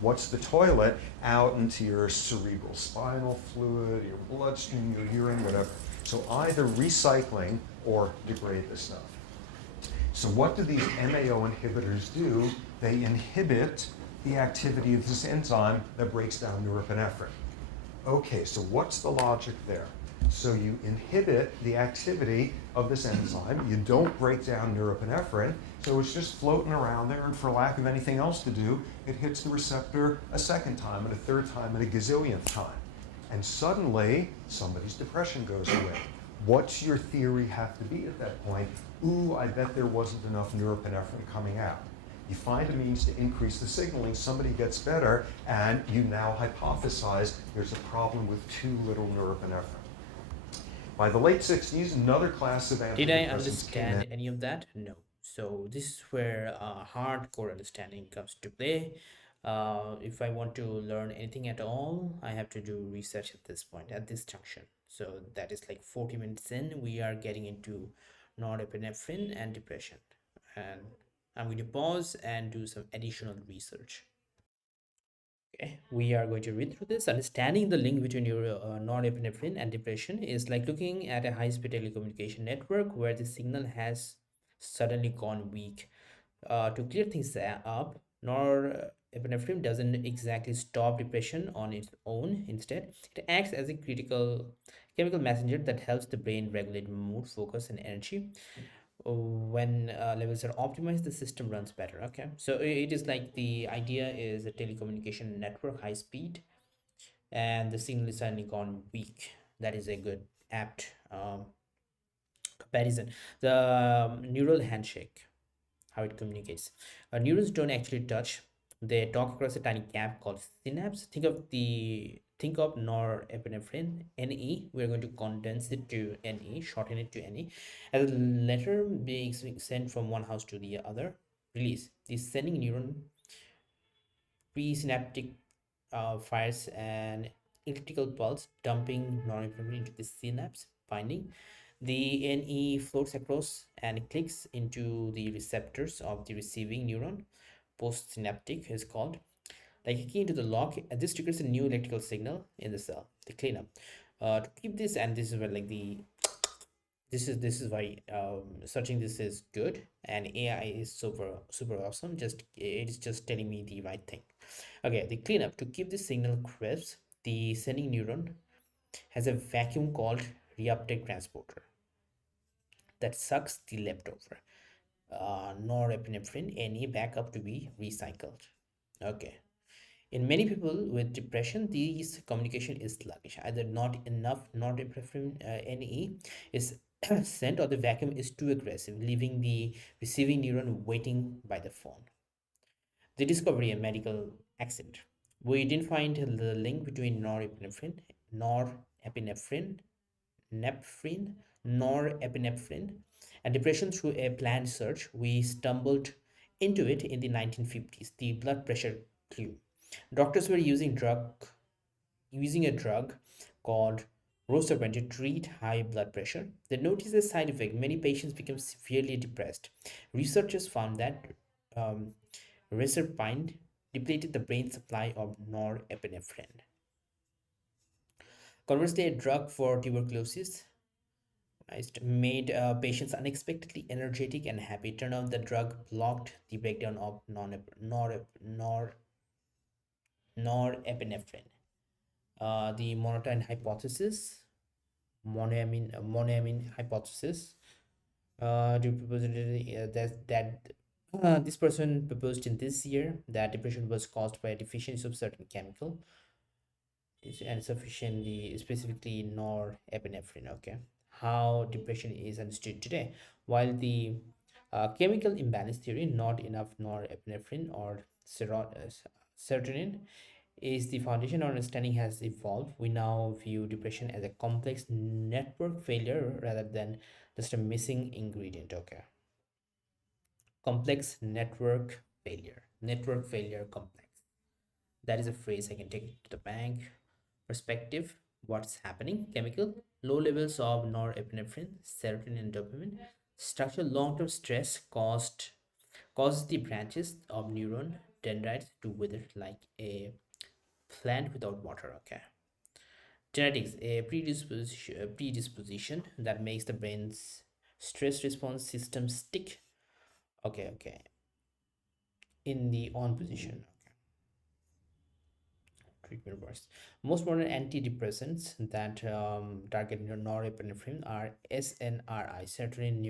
What's the toilet? Out into your cerebral spinal fluid, your bloodstream, your urine, whatever. So either recycling or degrade the stuff. So what do these MAO inhibitors do? They inhibit the activity of this enzyme that breaks down norepinephrine. Okay, so what's the logic there? So you inhibit the activity of this enzyme, you don't break down norepinephrine, so it's just floating around there, and for lack of anything else to do, it hits the receptor a second time, and a third time, and a gazillionth time. And suddenly, somebody's depression goes away. What's your theory have to be at that point? Ooh, I bet there wasn't enough norepinephrine coming out. You find a means to increase the signaling, somebody gets better, and you now hypothesize there's a problem with too little norepinephrine. By the late 60s, another class of Did I antidepressants came in. understand any of that? No. So this is where hardcore understanding comes to play. If I want to learn anything at all, I have to do research at this point, at this junction. So that is like 40 minutes in, we are getting into norepinephrine and depression. And I'm going to pause and do some additional research. Okay, we are going to read through this. Understanding the link between your norepinephrine and depression is like looking at a high-speed telecommunication network where the signal has suddenly gone weak. To clear things up, norepinephrine doesn't exactly stop depression on its own. Instead, it acts as a critical chemical messenger that helps the brain regulate mood, focus, and energy. When levels are optimized, the system runs better. Okay, so it is like the idea is a telecommunication network, high speed, and the signal is suddenly gone weak. That is a good apt comparison. The neural handshake, how it communicates. Neurons don't actually touch; they talk across a tiny gap called synapse. Think of norepinephrine, Ne. We're going to condense it to Ne, shorten it to Ne. As a letter being sent from one house to the other, release. The sending neuron presynaptic fires an electrical pulse, dumping norepinephrine into the synapse, binding. The Ne floats across and clicks into the receptors of the receiving neuron. Postsynaptic is called. Like a key into the lock, and this triggers a new electrical signal in the cell, the cleanup. To keep this, and this is where like the this is why searching this is good, and AI is super awesome. Just it is just telling me the right thing. Okay, the cleanup. To keep the signal crisp, the sending neuron has a vacuum called reuptake transporter that sucks the leftover norepinephrine Ne back up to be recycled. Okay. In many people with depression, this communication is sluggish. Either not enough norepinephrine Ne is sent, or the vacuum is too aggressive, leaving the receiving neuron waiting by the phone. The discovery, a medical accident. We didn't find the link between norepinephrine, nephrine, norepinephrine, and depression through a planned search. We stumbled into it in the 1950s. The blood pressure clue. Doctors were using a drug called Rosaprint to treat high blood pressure. They noticed a side effect. Many patients became severely depressed. Researchers found that um, Rosaprint depleted the brain supply of norepinephrine. Conversely, a drug for tuberculosis made patients unexpectedly energetic and happy. It turned out the drug blocked the breakdown of norepinephrine. The monoamine hypothesis. Do propose that this person proposed in this year that depression was caused by a deficiency of certain chemical and sufficiently specifically norepinephrine. Okay, how depression is understood today. While the chemical imbalance theory, not enough norepinephrine or serotonin, is the foundation of understanding has evolved. We now view depression as a complex network failure rather than just a missing ingredient. Okay. Complex network failure. Network failure complex. That is a phrase I can take it to the bank. Perspective. What's happening? Chemical. Low levels of norepinephrine, serotonin, and dopamine. Structural long-term stress causes the branches of neuron dendrites to wither like a plant without water. Okay. Genetics, a predisposition that makes the brain's stress response system stick. Okay, okay, in the on position. Okay. Treatment works. Most modern antidepressants that target norepinephrine are SNRI, serotonin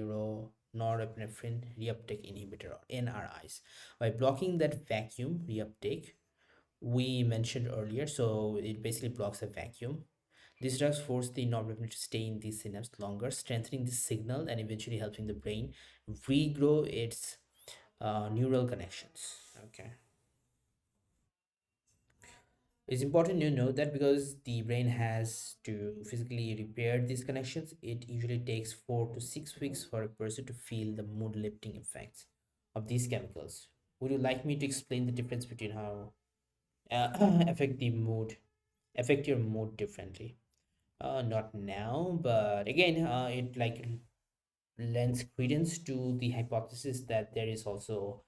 norepinephrine reuptake inhibitor, or NRIs. By blocking that vacuum reuptake we mentioned earlier, so it basically blocks a vacuum. These drugs force the norepinephrine to stay in the synapse longer, strengthening the signal and eventually helping the brain regrow its neural connections. Okay. It's important to know that because the brain has to physically repair these connections, it usually takes 4 to 6 weeks for a person to feel the mood lifting effects of these chemicals. Would you like me to explain the difference between how affect the mood, affect your mood differently? Not now, but again, it like lends credence to the hypothesis that there is also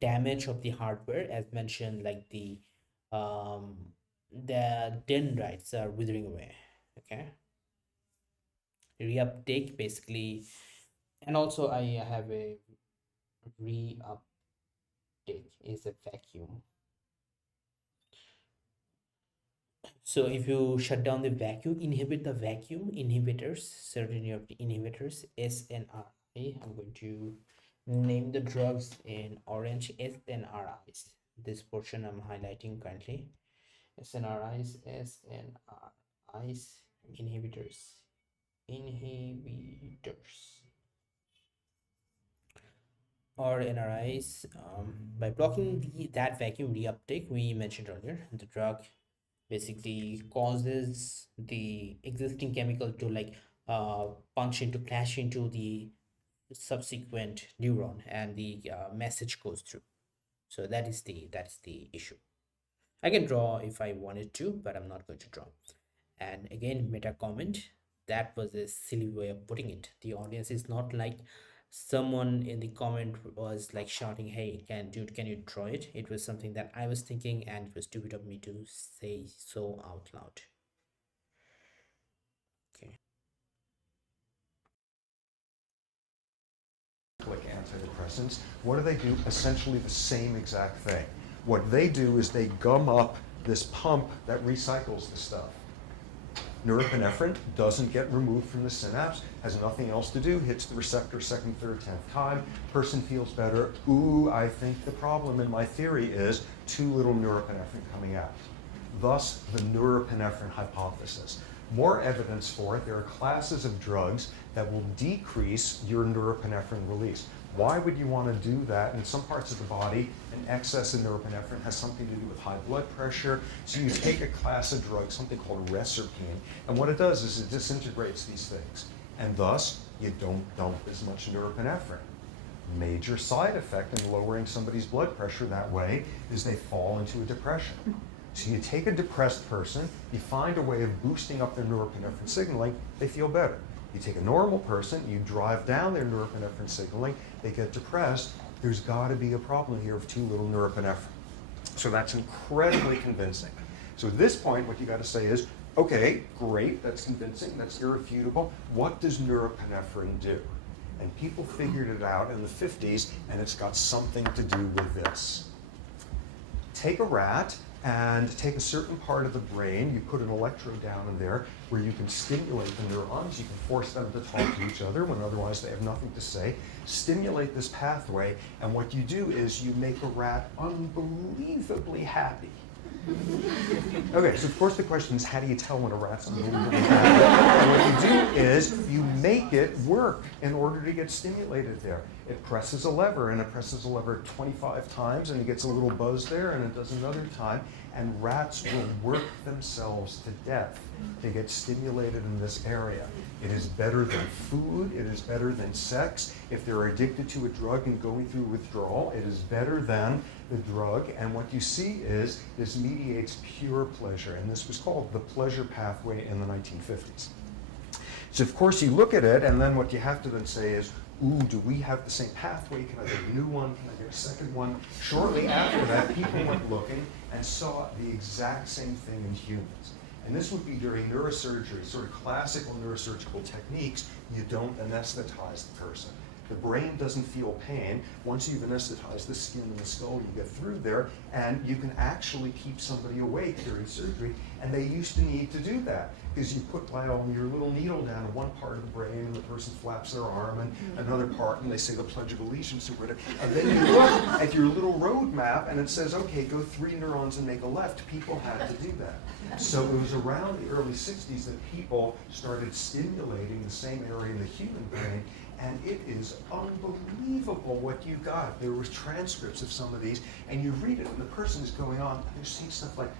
damage of the hardware, as mentioned, like um, the dendrites are withering away. Okay, reuptake basically, and also I have a reuptake is a vacuum. So if you shut down the vacuum, inhibit the vacuum inhibitors, certain of the inhibitors, SNRI. I'm going to name the drugs in orange, SNRIs. This portion I'm highlighting currently. SNRIs, SNRIs, inhibitors, inhibitors, or NRIs. By blocking that vacuum reuptake we mentioned earlier, the drug basically causes the existing chemical to like punch into clash into the subsequent neuron, and the message goes through. So that is the issue. I can draw if I wanted to, but I'm not going to draw. And again, meta comment, that was a silly way of putting it. The audience is not like someone in the comment was like shouting, hey, can you draw it? It was something that I was thinking, and it was stupid of me to say so out loud. Okay. Like antidepressants, what do? Essentially the same exact thing. What they do is they gum up this pump that recycles the stuff. Norepinephrine doesn't get removed from the synapse, has nothing else to do, hits the receptor second, third, 10th time, person feels better. Ooh, I think the problem in my theory is too little norepinephrine coming out. Thus, the norepinephrine hypothesis. More evidence for it, there are classes of drugs that will decrease your norepinephrine release. Why would you want to do that? In some parts of the body, an excess of norepinephrine has something to do with high blood pressure. So you take a class of drugs, something called reserpine, and what it does is it disintegrates these things. And thus, you don't dump as much norepinephrine. Major side effect in lowering somebody's blood pressure that way is they fall into a depression. So you take a depressed person, you find a way of boosting up their norepinephrine signaling, they feel better. You take a normal person, you drive down their norepinephrine signaling, they get depressed. There's got to be a problem here of too little norepinephrine. So that's incredibly convincing. So at this point, what you got to say is, okay, great, that's convincing, that's irrefutable. What does norepinephrine do? And people figured it out in the 50s, and it's got something to do with this. Take a rat and take a certain part of the brain, you put an electrode down in there where you can stimulate the neurons, you can force them to talk to each other when otherwise they have nothing to say, stimulate this pathway, and what you do is you make a rat unbelievably happy. Okay, so of course the question is, how do you tell when a rat's unbelievably happy? And what you do is you make it work in order to get stimulated there. It presses a lever, and it presses a lever 25 times, and it gets a little buzz there, and it does another time, and rats will work themselves to death. They get stimulated in this area. It is better than food. It is better than sex. If they're addicted to a drug and going through withdrawal, it is better than the drug. And what you see is this mediates pure pleasure. And this was called the pleasure pathway in the 1950s. So of course you look at it, and then what you have to then say is, ooh, do we have the same pathway? Can I get a new one? Can I get a second one? Shortly after that, people went looking and saw the exact same thing in humans. And this would be during neurosurgery, sort of classical neurosurgical techniques. You don't anesthetize the person. The brain doesn't feel pain. Once you've anesthetized the skin and the skull, you get through there, and you can actually keep somebody awake during surgery. And they used to need to do that, because you put your little needle down in one part of the brain, and the person flaps their arm, and another part, and they say the Pledge of Allegiance or whatever. And then you look at your little road map, and it says, okay, go 3 neurons and make a left. People had to do that. So it was around the early 60s that people started stimulating the same area in the human brain. And it is unbelievable what you got. There was transcripts of some of these, and you read it, and the person is going on, and they're saying stuff like,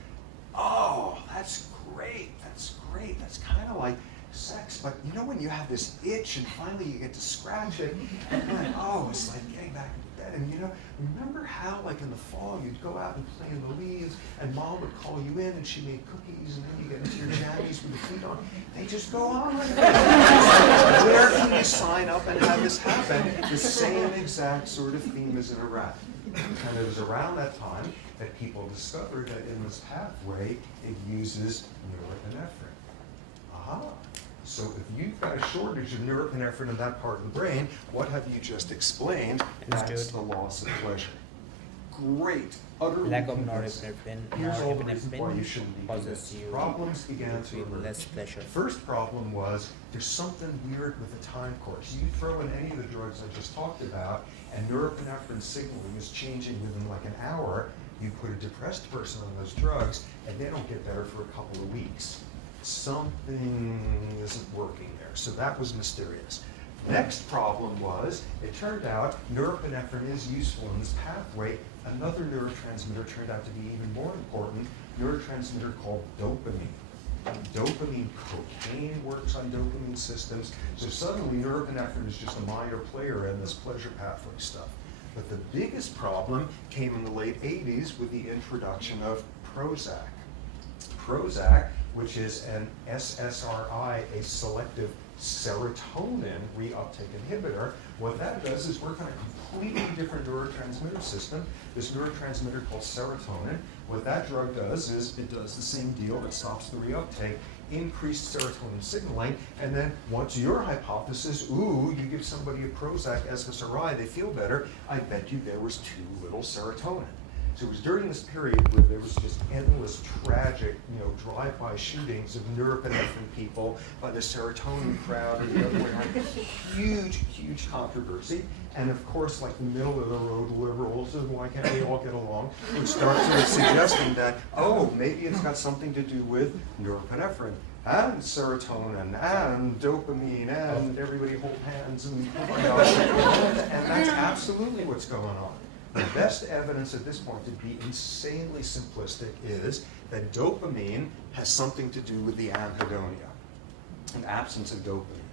oh, that's great, that's kind of like sex, but you know when you have this itch, and finally you get to scratch it, and then, oh, it's like getting back into bed. And you know, remember how, like in the fall, you'd go out and play in the leaves, and mom would call you in, and she made cookies, and then you get into your jammies with the feet on. They just go on like that. Where can you sign up and have this happen? The same exact sort of theme as in a rat. And it was around that time that people discovered that in this pathway, it uses norepinephrine. Aha. So if you've got a shortage of norepinephrine in that part of the brain, what have you just explained? That's the loss of pleasure. Great. Utterly Lack of convincing. norepinephrine, Here's all the reasons why you shouldn't be causes convinced. you Problems began to feel emerge. less pleasure. The first problem was there's something weird with the time course. You throw in any of the drugs I just talked about, and norepinephrine signaling is changing within like an hour. You put a depressed person on those drugs, and they don't get better for a couple of weeks. Something isn't working there. So that was mysterious. Next problem was, it turned out norepinephrine is useful in this pathway. Another neurotransmitter turned out to be even more important, neurotransmitter called dopamine. Dopamine, cocaine works on dopamine systems. So suddenly norepinephrine is just a minor player in this pleasure pathway stuff. But the biggest problem came in the late 80s with the introduction of Prozac. Prozac, which is an SSRI, a selective serotonin reuptake inhibitor. What that does is work on a completely different neurotransmitter system, this neurotransmitter called serotonin. What that drug does is it does the same deal, it stops the reuptake, increased serotonin signaling, and then what's your hypothesis? Ooh, you give somebody a Prozac SSRI, they feel better. I bet you there was too little serotonin. So it was during this period where there was just endless tragic, drive-by shootings of norepinephrine people by the serotonin crowd and the other way around. Huge, huge controversy. And of course, like the middle of the road liberals, and why can't we all get along, would start sort of suggesting that, oh, maybe it's got something to do with norepinephrine and serotonin and dopamine and everybody hold hands and and that's absolutely what's going on. The best evidence at this point, to be insanely simplistic, is that dopamine has something to do with the anhedonia, an absence of dopamine.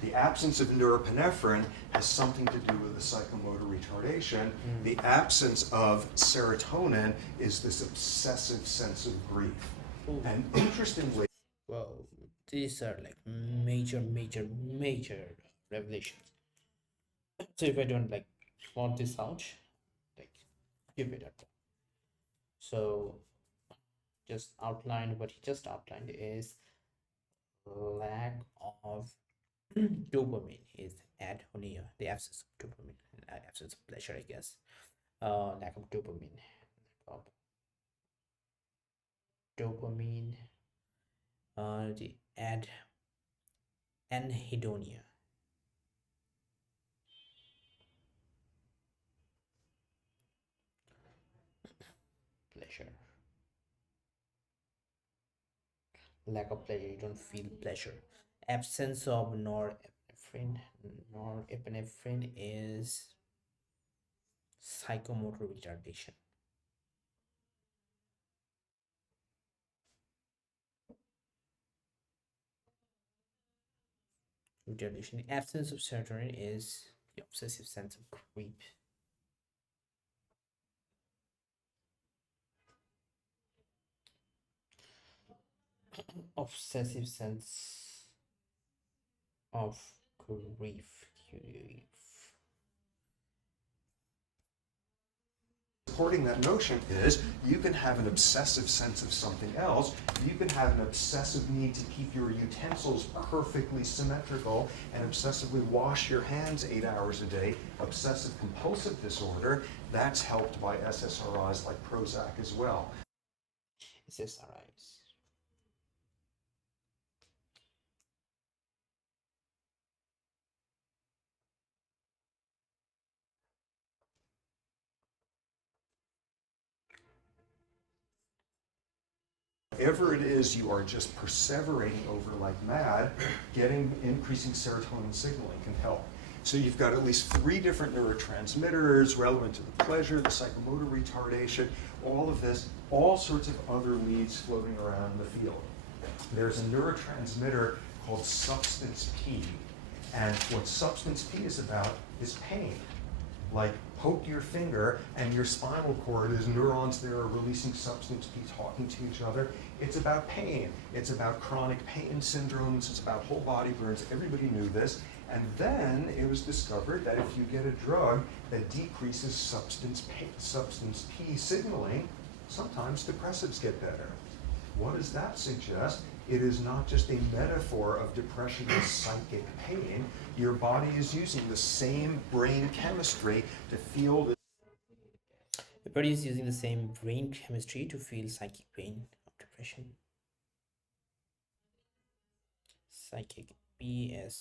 The absence of norepinephrine has something to do with the psychomotor retardation. The absence of serotonin is this obsessive sense of grief. And interestingly, Well, these are like major, major, major revelations. So if I don't like plot this out, like give it up. So just outlined what he just outlined is lack of dopamine is anhedonia, the absence of dopamine, absence of pleasure, I guess. Lack of dopamine, lack of dopamine, the anhedonia, pleasure, lack of pleasure. You don't feel pleasure. Absence of norepinephrine. Norepinephrine is psychomotor retardation. Retardation. The absence of serotonin is the obsessive sense of creep. Obsessive sense of grief. Supporting that notion is you can have an obsessive sense of something else. You can have an obsessive need to keep your utensils perfectly symmetrical and obsessively wash your hands 8 hours a day. Obsessive compulsive disorder, that's helped by SSRIs like Prozac as well. SSRIs. Whatever it is you are just perseverating over like mad, getting increasing serotonin signaling can help. So you've got at least 3 different neurotransmitters relevant to the pleasure, the psychomotor retardation, all of this, all sorts of other leads floating around in the field. There's a neurotransmitter called substance P, and what substance P is about is pain. Like poke your finger and your spinal cord is neurons there are releasing substance P talking to each other. It's about pain. It's about chronic pain syndromes. It's about whole body burns. Everybody knew this. And then it was discovered that if you get a drug that decreases substance P signaling, sometimes depressives get better. What does that suggest? It is not just a metaphor of depression as psychic pain. Your body is using the same brain chemistry to feel the The body is using the same brain chemistry to feel psychic pain of depression. Psychic. BSYCHIC.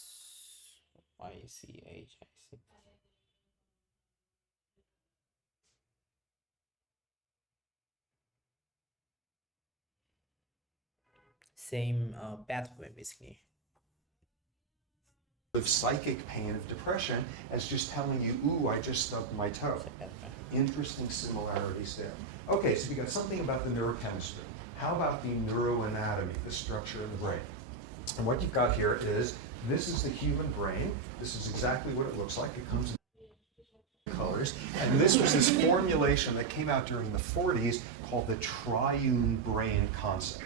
Same pathway basically. of psychic pain of depression as just telling you, ooh, I just stubbed my toe. Same pathway. Interesting similarities there. Okay, so we got something about the neurochemistry. How about the neuroanatomy, the structure of the brain? And what you've got here is, this is the human brain. This is exactly what it looks like. It comes in colors. And this was this formulation that came out during the 40s called the triune brain concept.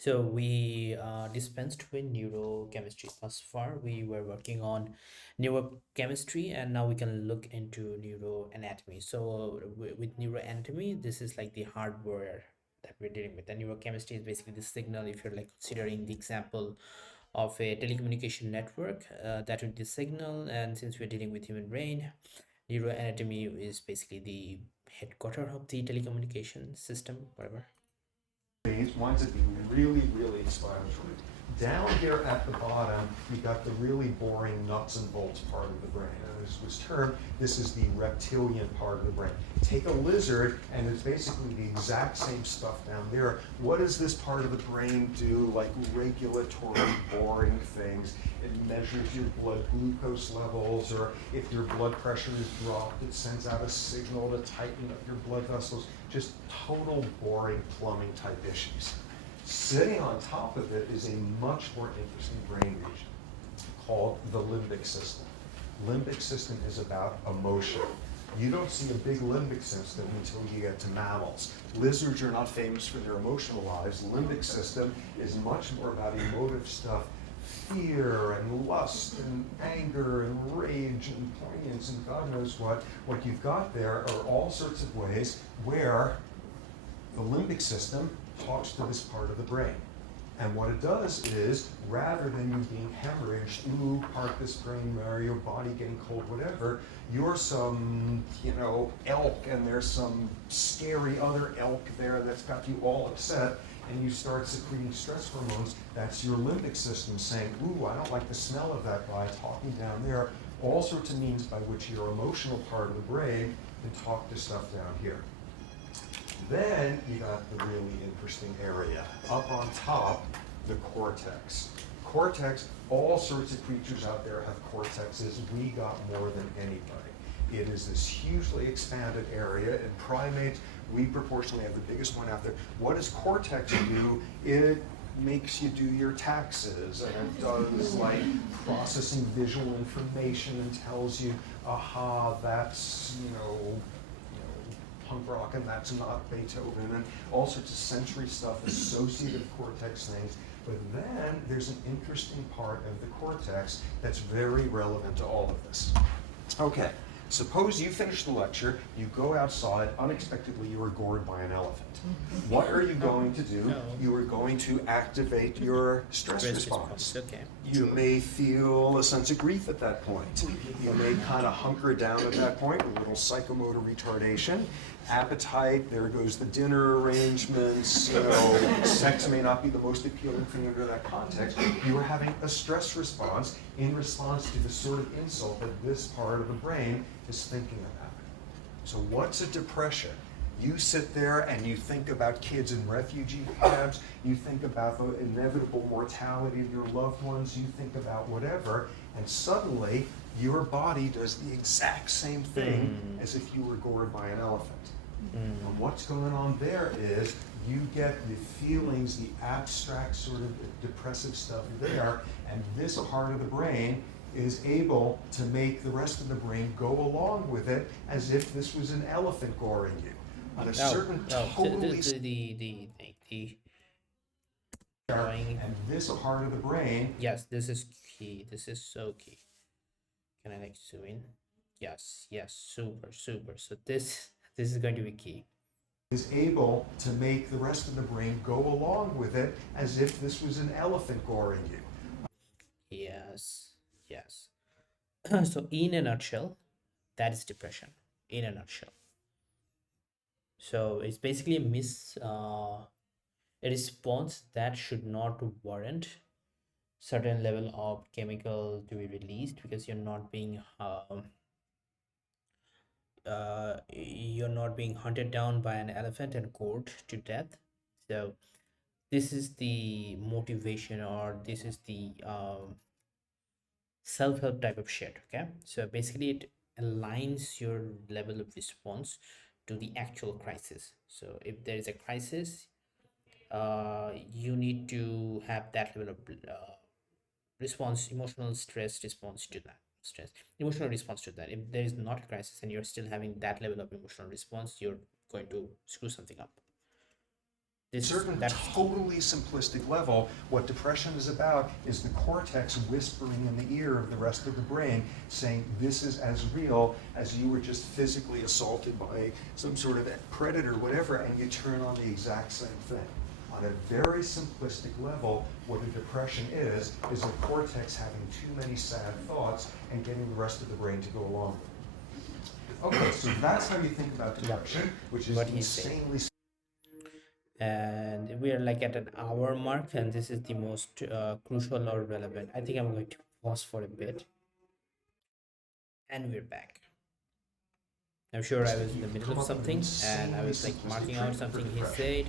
So we dispensed with neurochemistry. Thus far, we were working on neurochemistry, and now we can look into neuroanatomy. So with neuroanatomy, this is like the hardware that we're dealing with. And neurochemistry is basically the signal. If you're like considering the example of a telecommunication network, that would be the signal. And since we're dealing with human brain, neuroanatomy is basically the headquarter of the telecommunication system, whatever. It winds up being really, really explanatory. Down here at the bottom, we got the really boring nuts and bolts part of the brain. And this was termed, this is the reptilian part of the brain. Take a lizard, and it's basically the exact same stuff down there. What does this part of the brain do? Like regulatory, boring things. It measures your blood glucose levels, or if your blood pressure is dropped, it sends out a signal to tighten up your blood vessels. Just total boring plumbing type issues. Sitting on top of it is a much more interesting brain region called the limbic system. Limbic system is about emotion. You don't see a big limbic system until you get to mammals. Lizards are not famous for their emotional lives. Limbic system is much more about emotive stuff, fear and lust and anger and rage and poignance and God knows what. What you've got there are all sorts of ways where the limbic system talks to this part of the brain. And what it does is, rather than you being hemorrhaged, ooh, park this brain where your body getting cold, whatever, you're some, elk, and there's some scary other elk there that's got you all upset, and you start secreting stress hormones. That's your limbic system saying, ooh, I don't like the smell of that guy, talking down there. All sorts of means by which your emotional part of the brain can talk to stuff down here. Then you got the really interesting area. Up on top, the cortex. cortex, all sorts of creatures out there have cortexes. We got more than anybody. It is this hugely expanded area. In primates, we proportionally have the biggest one out there. What does cortex do? It makes you do your taxes, and it does like processing visual information and tells you, aha, that's, punk rock and that's not Beethoven, and all sorts of sensory stuff, associative cortex things. But then there's an interesting part of the cortex that's very relevant to all of this. Okay, suppose you finish the lecture, you go outside, unexpectedly you are gored by an elephant. What are you going to do? No. You are going to activate your stress Stress response. Okay. You may feel a sense of grief at that point. You may kind of hunker down at that point, a little psychomotor retardation. Appetite, there goes the dinner arrangements, sex may not be the most appealing thing under that context. You are having a stress response in response to the sort of insult that this part of the brain is thinking about. So what's a depression? You sit there and you think about kids in refugee camps, you think about the inevitable mortality of your loved ones, you think about whatever, and suddenly your body does the exact same thing as if you were gored by an elephant. And what's going on there is you get the feelings, the abstract sort of depressive stuff there, and this part of the brain is able to make the rest of the brain go along with it as if this was an elephant goring you. On a certain totally The drawing. and this part of the brain Yes, this is key. This is so key. Can I like zoom in? Yes, super, super. So this is going to be key. is able to make the rest of the brain go along with it as if this was an elephant goring you. Yes. So in a nutshell, that is depression. In a nutshell. So it's basically a response that should not warrant certain level of chemical to be released because you're not being hunted down by an elephant and gored to death. So this is the motivation, or this is the self-help type of shit. Okay, so basically it aligns your level of response to the actual crisis. So if there is a crisis, you need to have that level of response, emotional stress response to that. Emotional response to that. If there is not a crisis and you're still having that level of emotional response, you're going to screw something up. Certain totally simplistic level, what depression is about is the cortex whispering in the ear of the rest of the brain saying this is as real as you were just physically assaulted by some sort of predator, whatever, and you turn on the exact same thing. On a very simplistic level, what a depression is a cortex having too many sad thoughts and getting the rest of the brain to go along with it. Okay, so that's how you think about depression, which is insanely. And we are like at an hour mark, and this is the most crucial or relevant. I think I'm going to pause for a bit, and we're back. I'm sure I was in the middle of something and I was like marking out something he said.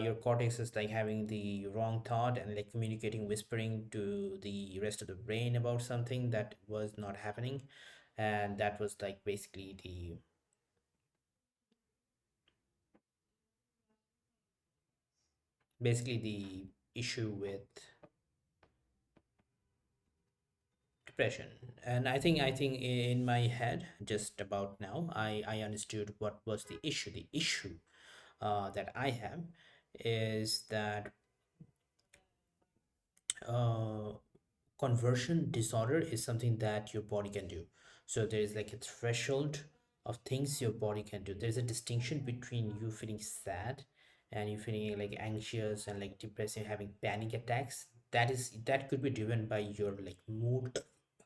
Your cortex is like having the wrong thought and like communicating, whispering to the rest of the brain about something that was not happening. And that was like basically the issue with depression. And I think in my head just about now I understood what was the issue. The issue that I have is that uh, conversion disorder is something that your body can do. So there is like a threshold of things your body can do. There's a distinction between you feeling sad and you feeling like anxious and like depressed and having panic attacks. That could be driven by your like mood,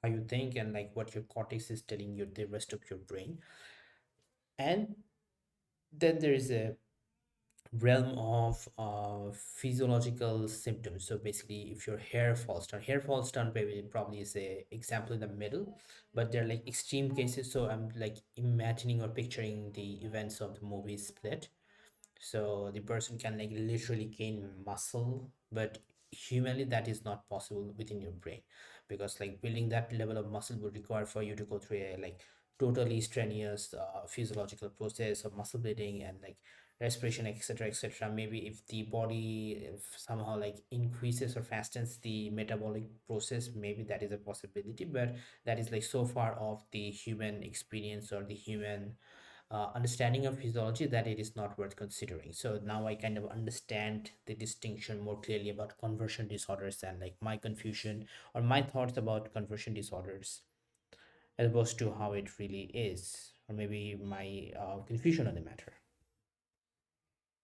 how you think, and like what your cortex is telling you, the rest of your brain. And then there is a realm of physiological symptoms. So basically if your hair falls down probably is a example in the middle, but they're like extreme cases. So I'm like imagining or picturing the events of the movie Split. So the person can like literally gain muscle, but humanly that is not possible within your brain, because like building that level of muscle would require for you to go through a like totally strenuous physiological process of muscle building and like respiration, etc., etc. Maybe if the body if somehow like increases or fastens the metabolic process, maybe that is a possibility, but that is like so far off the human experience or the human understanding of physiology that it is not worth considering. So now I kind of understand the distinction more clearly about conversion disorders and like my confusion or my thoughts about conversion disorders as opposed to how it really is, or maybe my confusion on the matter.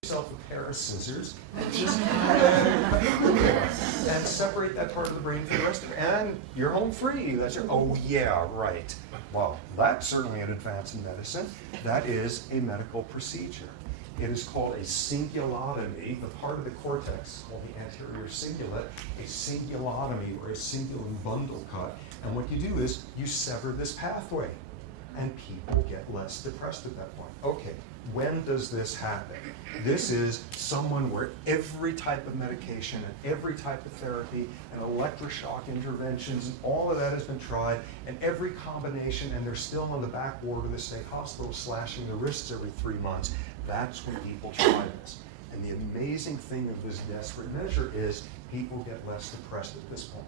Yourself a pair of scissors and just and separate that part of the brain from the rest of it, and you're home free. That's your, oh yeah, right. Well, that's certainly an advance in medicine. That is a medical procedure. It is called a cingulotomy. The part of the cortex called the anterior cingulate, a cingulotomy or a cingulate bundle cut. And what you do is you sever this pathway, and people get less depressed at that point. Okay, when does this happen? This is someone where every type of medication and every type of therapy and electroshock interventions and all of that has been tried, and every combination, and they're still on the back ward of the state hospital slashing their wrists every 3 months. That's when people try this. And the amazing thing of this desperate measure is people get less depressed at this point.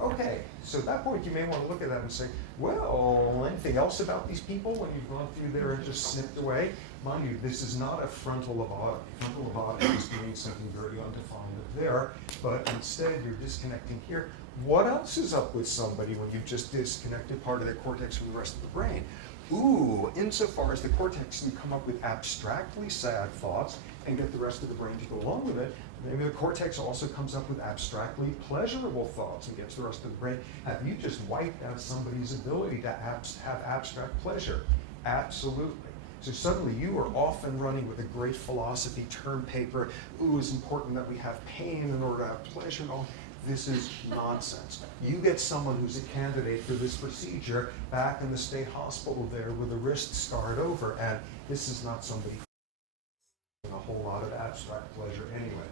Okay, so at that point you may want to look at that and say, well, anything else about these people when you've gone through there and just snipped away? Mind you, this is not a frontal lobotomy. Frontal lobotomy is doing something very undefined up there, but instead you're disconnecting here. What else is up with somebody when you've just disconnected part of their cortex from the rest of the brain? Ooh, insofar as the cortex can come up with abstractly sad thoughts and get the rest of the brain to go along with it, maybe the cortex also comes up with abstractly pleasurable thoughts and gets the rest of the brain. Have you just wiped out somebody's ability to have abstract pleasure? Absolutely. So suddenly you are off and running with a great philosophy term paper. Ooh, it's important that we have pain in order to have pleasure and all. This is nonsense. You get someone who's a candidate for this procedure back in the state hospital there with a wrist scarred over, and this is not somebody a whole lot of abstract pleasure anyway.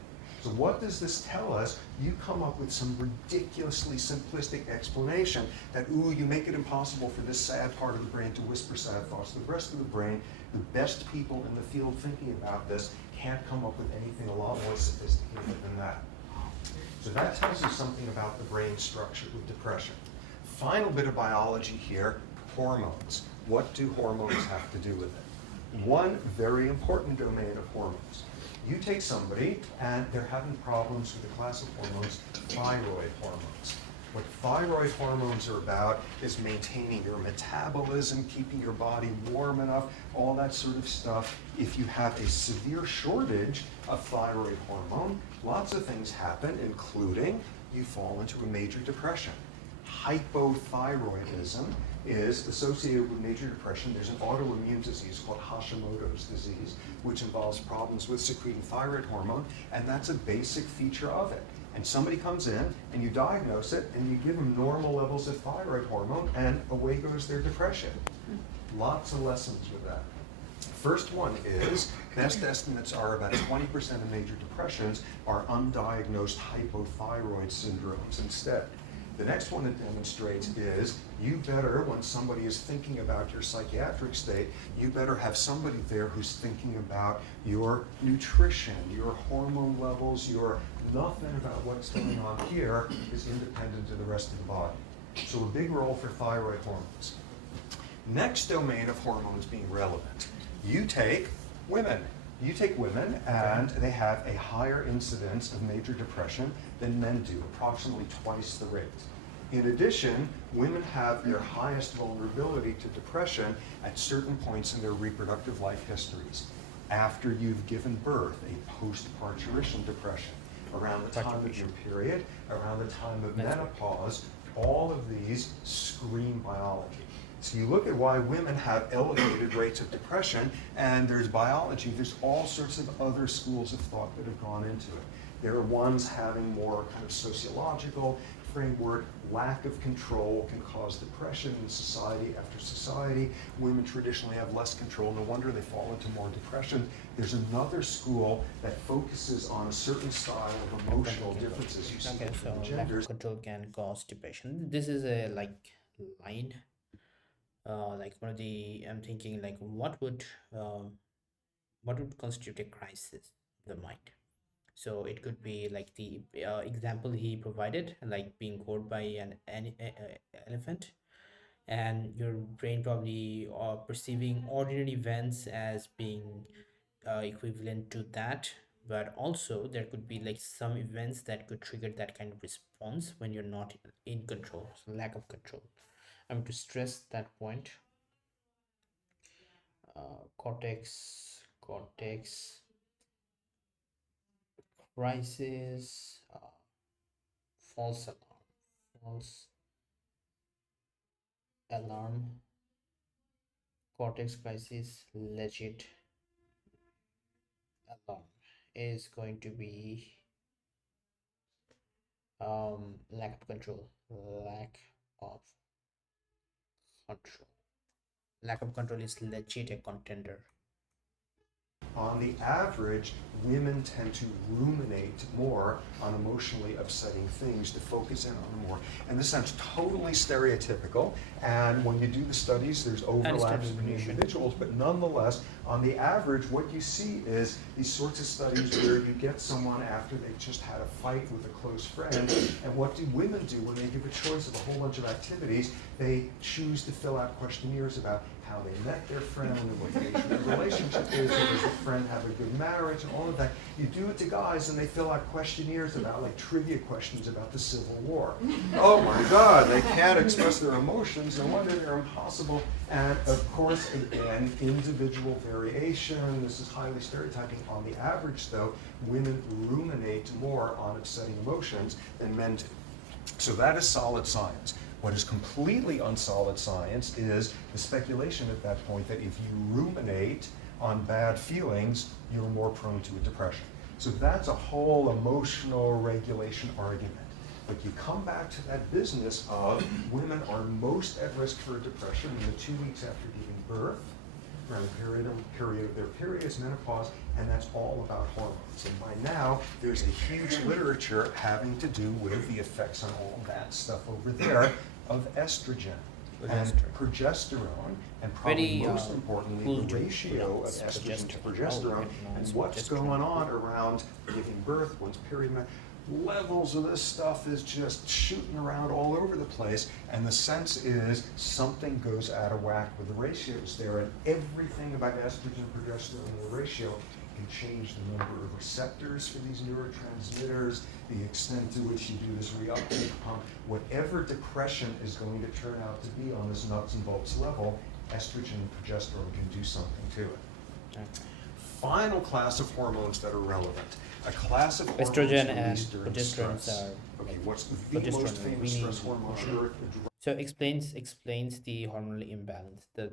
So what does this tell us? You come up with some ridiculously simplistic explanation that, ooh, you make it impossible for this sad part of the brain to whisper sad thoughts to the rest of the brain. The best people in the field thinking about this can't come up with anything a lot more sophisticated than that. So that tells you something about the brain structure with depression. Final bit of biology here, hormones. What do hormones have to do with it? One very important domain of hormones. You take somebody and they're having problems with the class of hormones, thyroid hormones. What thyroid hormones are about is maintaining your metabolism, keeping your body warm enough, all that sort of stuff. If you have a severe shortage of thyroid hormone, lots of things happen, including you fall into a major depression. Hypothyroidism is associated with major depression. There's an autoimmune disease called Hashimoto's disease, which involves problems with secreting thyroid hormone, and that's a basic feature of it. And somebody comes in and you diagnose it and you give them normal levels of thyroid hormone, and away goes their depression. Lots of lessons with that. First one is, best estimates are about 20% of major depressions are undiagnosed hypothyroid syndromes instead. The next one it demonstrates is you better, when somebody is thinking about your psychiatric state, you better have somebody there who's thinking about your nutrition, your hormone levels, your nothing about what's going on here is independent of the rest of the body. So a big role for thyroid hormones. Next domain of hormones being relevant. You take women. You take women and they have a higher incidence of major depression than men do, approximately twice the rate. In addition, women have their highest vulnerability to depression at certain points in their reproductive life histories. After you've given birth, a post-parturition depression, around the time of your period, around the time of menopause, all of these scream biology. So you look at why women have elevated rates of depression, and there's biology, there's all sorts of other schools of thought that have gone into it. There are ones having more kind of sociological, framework, lack of control can cause depression in society after society. Women traditionally have less control. No wonder they fall into more depression. There's another school that focuses on a certain style of emotional differences you see Okay, so between lack of genders. control can cause depression. This is a like line. Like one of the I'm thinking like what would constitute a crisis of the mind? So it could be like the example he provided, like being caught by an elephant, and your brain probably perceiving ordinary events as being equivalent to that. But also there could be like some events that could trigger that kind of response when you're not in control, so lack of control. I'm to stress that point. Cortex crisis, false alarm, false alarm, cortex crisis, legit alarm is going to be lack of control, lack of control. Lack of control is legit a contender. On the average, women tend to ruminate more on emotionally upsetting things, to focus in on them more. And this sounds totally stereotypical, and when you do the studies, there's overlaps between individuals, but nonetheless, on the average, what you see is these sorts of studies where you get someone after they've just had a fight with a close friend, and what do women do when they give a choice of a whole bunch of activities? They choose to fill out questionnaires about how they met their friend, and what the nature of the relationship is, and does the friend have a good marriage, and all of that. You do it to guys, and they fill out questionnaires about, like, trivia questions about the Civil War. Oh my God, they can't express their emotions, no wonder they're impossible. And of course, again, individual variation, this is highly stereotyping. On the average, though, women ruminate more on upsetting emotions than men do. So that is solid science. What is completely unsolid science is the speculation at that point that if you ruminate on bad feelings, you're more prone to a depression. So that's a whole emotional regulation argument. But you come back to that business of women are most at risk for depression in the 2 weeks after giving birth, around the period of their periods, menopause, and that's all about hormones. And by now, there's a huge literature having to do with the effects on all that stuff over there of estrogen and progesterone, and probably Very most importantly, cool the to ratio of pronounce estrogen to progesterone. Oh, progesterone, I and pronounce what's progesterone. going on around giving birth, one's period. Levels of this stuff is just shooting around all over the place, and the sense is something goes out of whack with the ratios there, and everything about estrogen, progesterone, and the ratio can change the number of receptors for these neurotransmitters, the extent to which you do this reuptake pump. Whatever depression is going to turn out to be on this nuts and bolts level, estrogen and progesterone can do something to it. Okay. Final class of hormones that are relevant. A class of hormones Estrogen and released during progesterone stress. are Okay, what's the progesterone most are famous really stress hormone on Earth? so explains the hormonal imbalance, the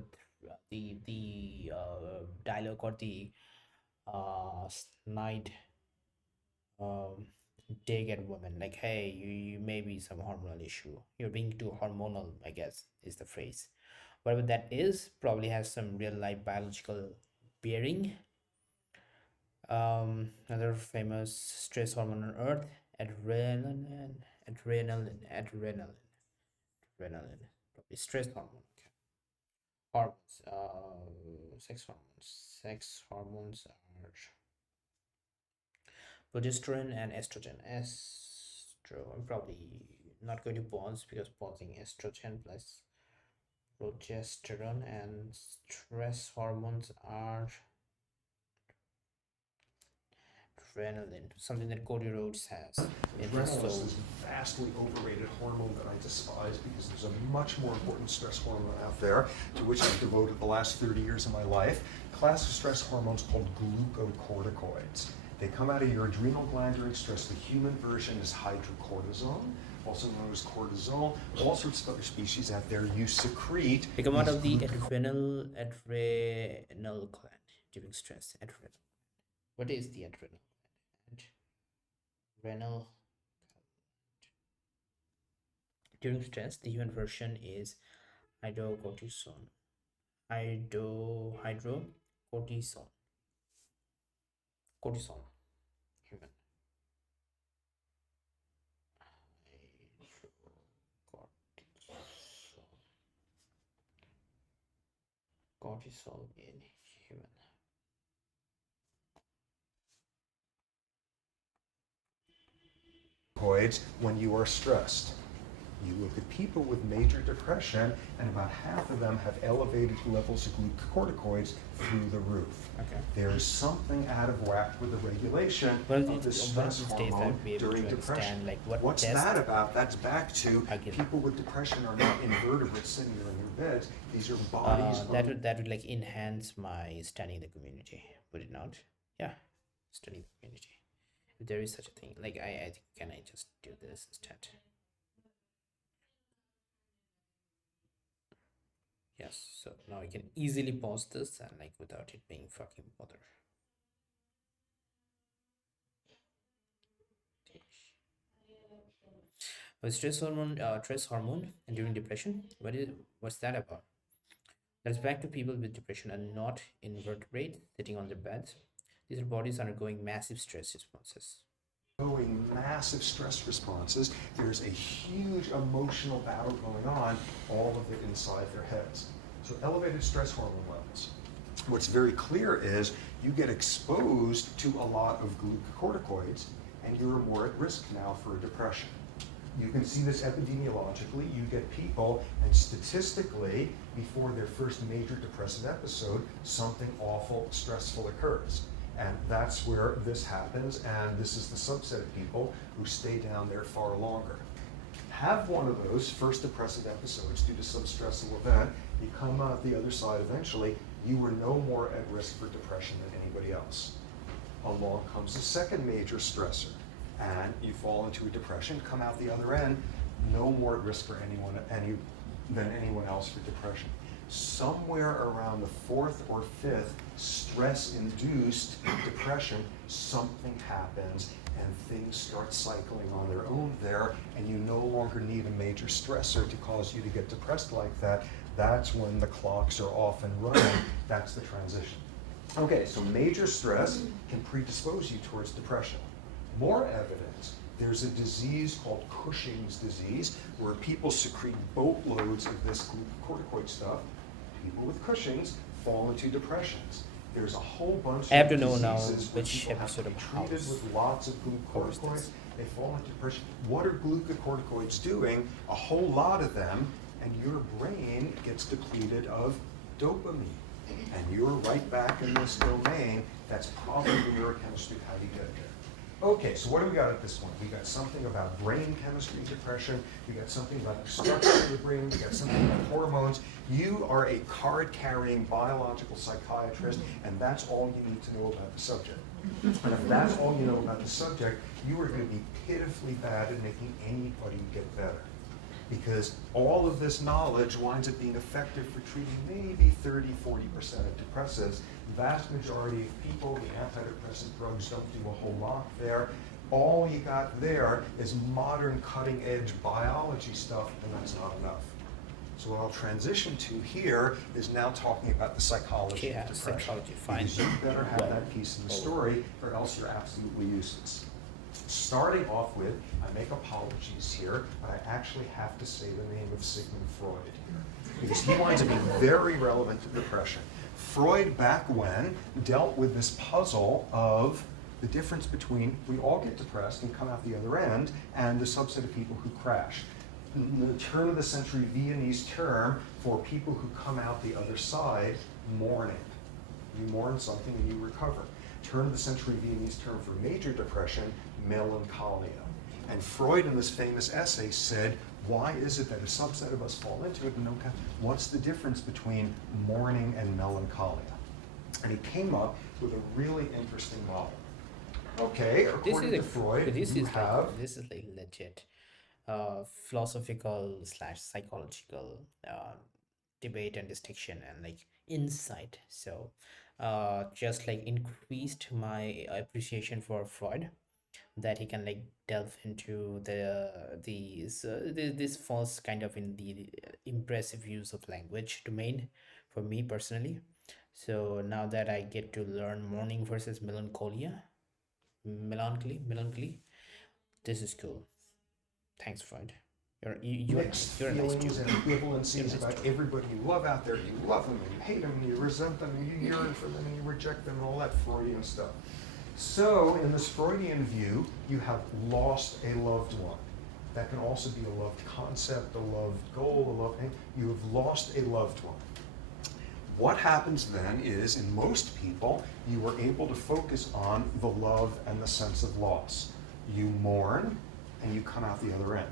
dialogue or the snide um dig at women, like, hey, you may be some hormonal issue, you're being too hormonal, I guess is the phrase. Whatever that is probably has some real life biological bearing. Another famous stress hormone on earth, adrenaline, adrenaline, probably stress hormone. Okay. Hormones, sex hormones are progesterone and estrogen. I'm probably not going to pause because pausing estrogen plus progesterone, and stress hormones are adrenaline, something that Cody Rhodes has in his Adrenaline is soul. this vastly overrated hormone that I despise because there's a much more important stress hormone out there to which I've devoted the last 30 years of my life. A class of stress hormones called glucocorticoids. They come out of your adrenal gland during stress. The human version is hydrocortisone, also known as cortisol. All sorts of other species out there you secrete. They come out these of the adrenal gland during stress. Adrenal. What is the adrenal gland? Adrenal. During stress, the human version is hydrocortisone. Hydrocortisone. Cortisone. Human. Cortisol. Cortisol in human. When you are stressed. You look at people with major depression, and about half of them have elevated levels of glucocorticoids through the roof. Okay. There is something out of whack with the regulation Well, of the stress one of these days hormone I'll be able during to depression. understand like what What's test that about? That's back to again. people with depression are not invertebrates sitting there in their beds. These are bodies That would like enhance my studying the community, would it not? Yeah, studying the community. If there is such a thing, like I think, can I just do this instead? Yes, so now I can easily pause this and like without it being fucking bother. Stress hormone, and during depression. What's that about? That's back to people with depression and not invertebrate sitting on their beds. These are bodies undergoing massive stress responses. Going massive stress responses. There's a huge emotional battle going on, all of it inside their heads. So elevated stress hormone levels. What's very clear is you get exposed to a lot of glucocorticoids and you're more at risk now for depression. You can see this epidemiologically. You get people, and statistically, before their first major depressive episode, something awful, stressful occurs. And that's where this happens, and this is the subset of people who stay down there far longer. Have one of those first depressive episodes due to some stressful event, you come out the other side eventually, you were no more at risk for depression than anybody else. Along comes a second major stressor, and you fall into a depression, come out the other end, no more at risk for than anyone else for depression. Somewhere around the fourth or fifth stress-induced depression, something happens and things start cycling on their own there, and you no longer need a major stressor to cause you to get depressed like that. That's when the clocks are off and running. That's the transition. Okay, so major stress can predispose you towards depression. More evidence, there's a disease called Cushing's disease, where people secrete boatloads of this glucocorticoid stuff. People with Cushing's fall into depressions. There's a whole bunch I have of to know now diseases where which people have to episode be of treated House. with lots of Course glucocorticoids. this. They fall into depression. What are glucocorticoids doing? A whole lot of them, and your brain gets depleted of dopamine. And you're right back in this domain. That's probably neurochemistry, how you get there. Okay, so what do we got at this point? We got something about brain chemistry depression. We got something about the structure of the brain. We got something about hormones. You are a card-carrying biological psychiatrist, and that's all you need to know about the subject. And if that's all you know about the subject, you are going to be pitifully bad at making anybody get better. Because all of this knowledge winds up being effective for treating maybe 30, 40% of depressives. The vast majority of people, the antidepressant drugs don't do a whole lot there. All you got there is modern cutting-edge biology stuff, and that's not enough. So what I'll transition to here is now talking about the psychology Yeah, of depression. psychology, fine. Because you better have that piece in the story, or else you're absolutely useless. Starting off with, I make apologies here, but I actually have to say the name of Sigmund Freud here, because he winds up being very relevant to depression. Freud, back when, dealt with this puzzle of the difference between we all get depressed and come out the other end, and the subset of people who crash. The turn of the century Viennese term for people who come out the other side, mourning. You mourn something and you recover. Turn of the century Viennese term for major depression, melancholia. And Freud in this famous essay said, why is it that a subset of us fall into it? And okay, what's the difference between mourning and melancholia? And he came up with a really interesting model. Okay, according to Freud, you have this is like legit philosophical slash psychological debate and distinction and like insight. So just like increased my appreciation for Freud. that he can like delve into this falls kind of in the impressive use of language domain for me personally. So now that I get to learn mourning versus melancholy, this is cool. Thanks, Freud. You're Mixed nice. You're a nice feelings dude. and You're a ambivalencies nice about dude. everybody you love out there. You love them and you hate them and you resent them and you yearn for them and you reject them and all that Freudian stuff. So, in this Freudian view, you have lost a loved one. That can also be a loved concept, a loved goal, a loved thing. You have lost a loved one. What happens then is, in most people, you are able to focus on the love and the sense of loss. You mourn and you come out the other end.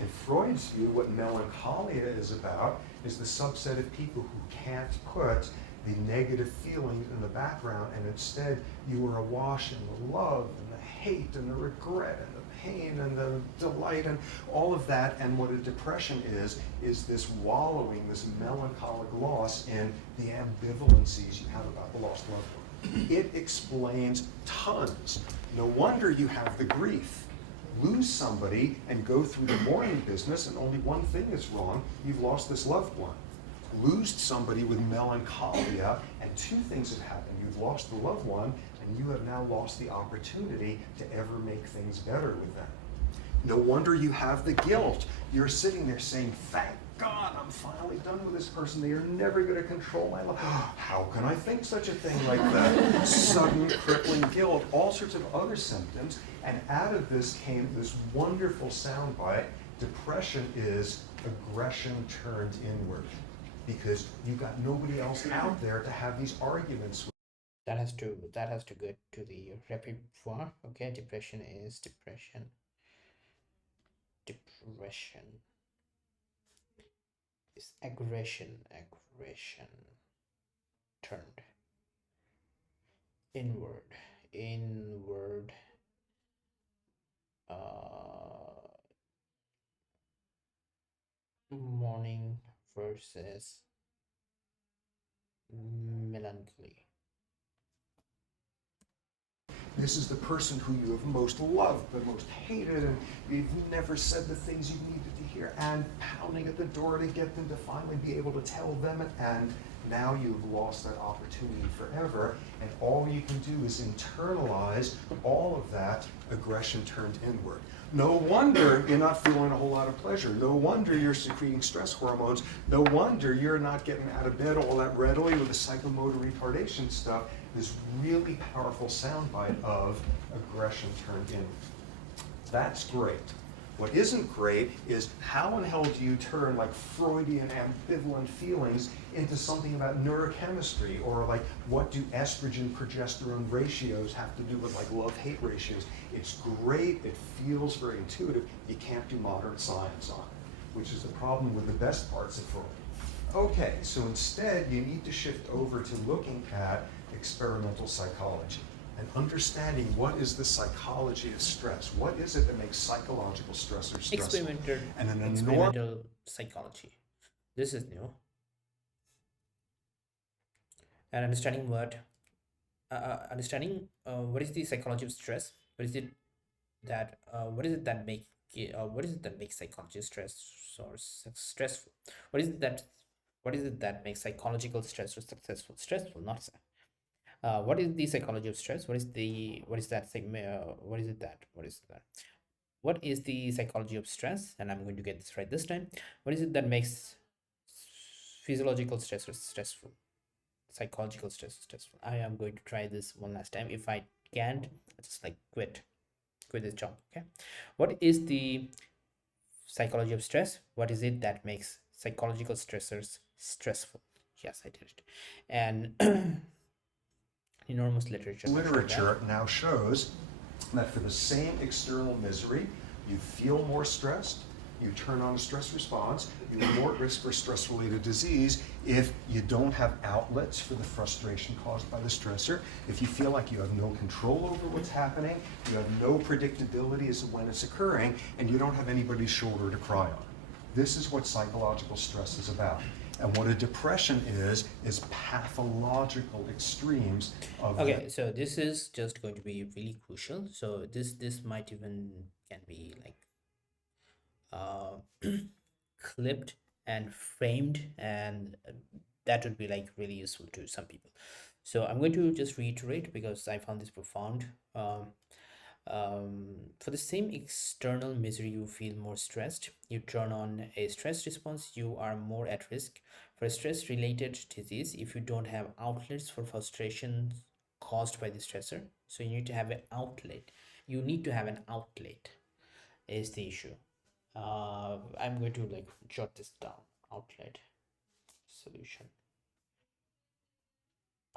In Freud's view, what melancholia is about is the subset of people who can't put the negative feelings in the background, and instead you are awash in the love and the hate and the regret and the pain and the delight and all of that. And what a depression is this wallowing, this melancholic loss in the ambivalencies you have about the lost loved one. It explains tons. No wonder you have the grief. Lose somebody and go through the mourning business and only one thing is wrong: you've lost this loved one. Lose somebody with melancholia and two things have happened: you've lost the loved one and you have now lost the opportunity to ever make things better with them. No wonder you have the guilt. You're sitting there saying, thank God I'm finally done with this person. They are never going to control my life. How can I think such a thing like that? Sudden crippling guilt, all sorts of other symptoms. And out of this came this wonderful soundbite: depression is aggression turned inward. Because you've got nobody else out there to have these arguments with. That has to go to the repertoire. Okay, depression is aggression turned inward. uh Mourning versus melancholy. This is the person who you have most loved but most hated, and you've never said the things you needed to hear, and pounding at the door to get them to finally be able to tell them, and now you've lost that opportunity forever, and all you can do is internalize all of that aggression turned inward. No wonder you're not feeling a whole lot of pleasure. No wonder you're secreting stress hormones. No wonder you're not getting out of bed all that readily with the psychomotor retardation stuff. This really powerful soundbite of aggression turned inward. That's great. What isn't great is how in hell do you turn like Freudian ambivalent feelings into something about neurochemistry, or like what do estrogen progesterone ratios have to do with like love-hate ratios? It's great, it feels very intuitive. You can't do modern science on it, which is the problem with the best parts of Freud. Okay, so instead you need to shift over to looking at experimental psychology and understanding what is the psychology of stress. What is it that makes psychological stressors stressful? Experimental psychology. This is new. And understanding what is the psychology of stress. What is it that makes psychology stressful? What is it that makes psychological stress or stressful, not what is the psychology of stress? What is the psychology of stress? And I'm going to get this right this time. What is it that makes physiological stress stressful? Psychological stress stressful. I am going to try this one last time. If I can't, I just like quit this job. Okay. What is the psychology of stress? What is it that makes psychological stressors stressful? Yes, I did it. And enormous Literature now shows that for the same external misery, you feel more stressed, you turn on a stress response, you have more risk for stress-related disease if you don't have outlets for the frustration caused by the stressor, if you feel like you have no control over what's happening, you have no predictability as to when it's occurring, and you don't have anybody's shoulder to cry on. This is what psychological stress is about. And what a depression is pathological extremes of the. Okay, so this is just going to be really crucial. So this might even can be like uh, clipped and framed, and that would be like really useful to some people. So I'm going to just reiterate because I found this profound. For the same external misery, you feel more stressed. You turn on a stress response, you are more at risk for stress related disease if you don't have outlets for frustration caused by the stressor. So you need to have an outlet. You need to have an outlet, is the issue. I'm going to like jot this down. Outlet solution.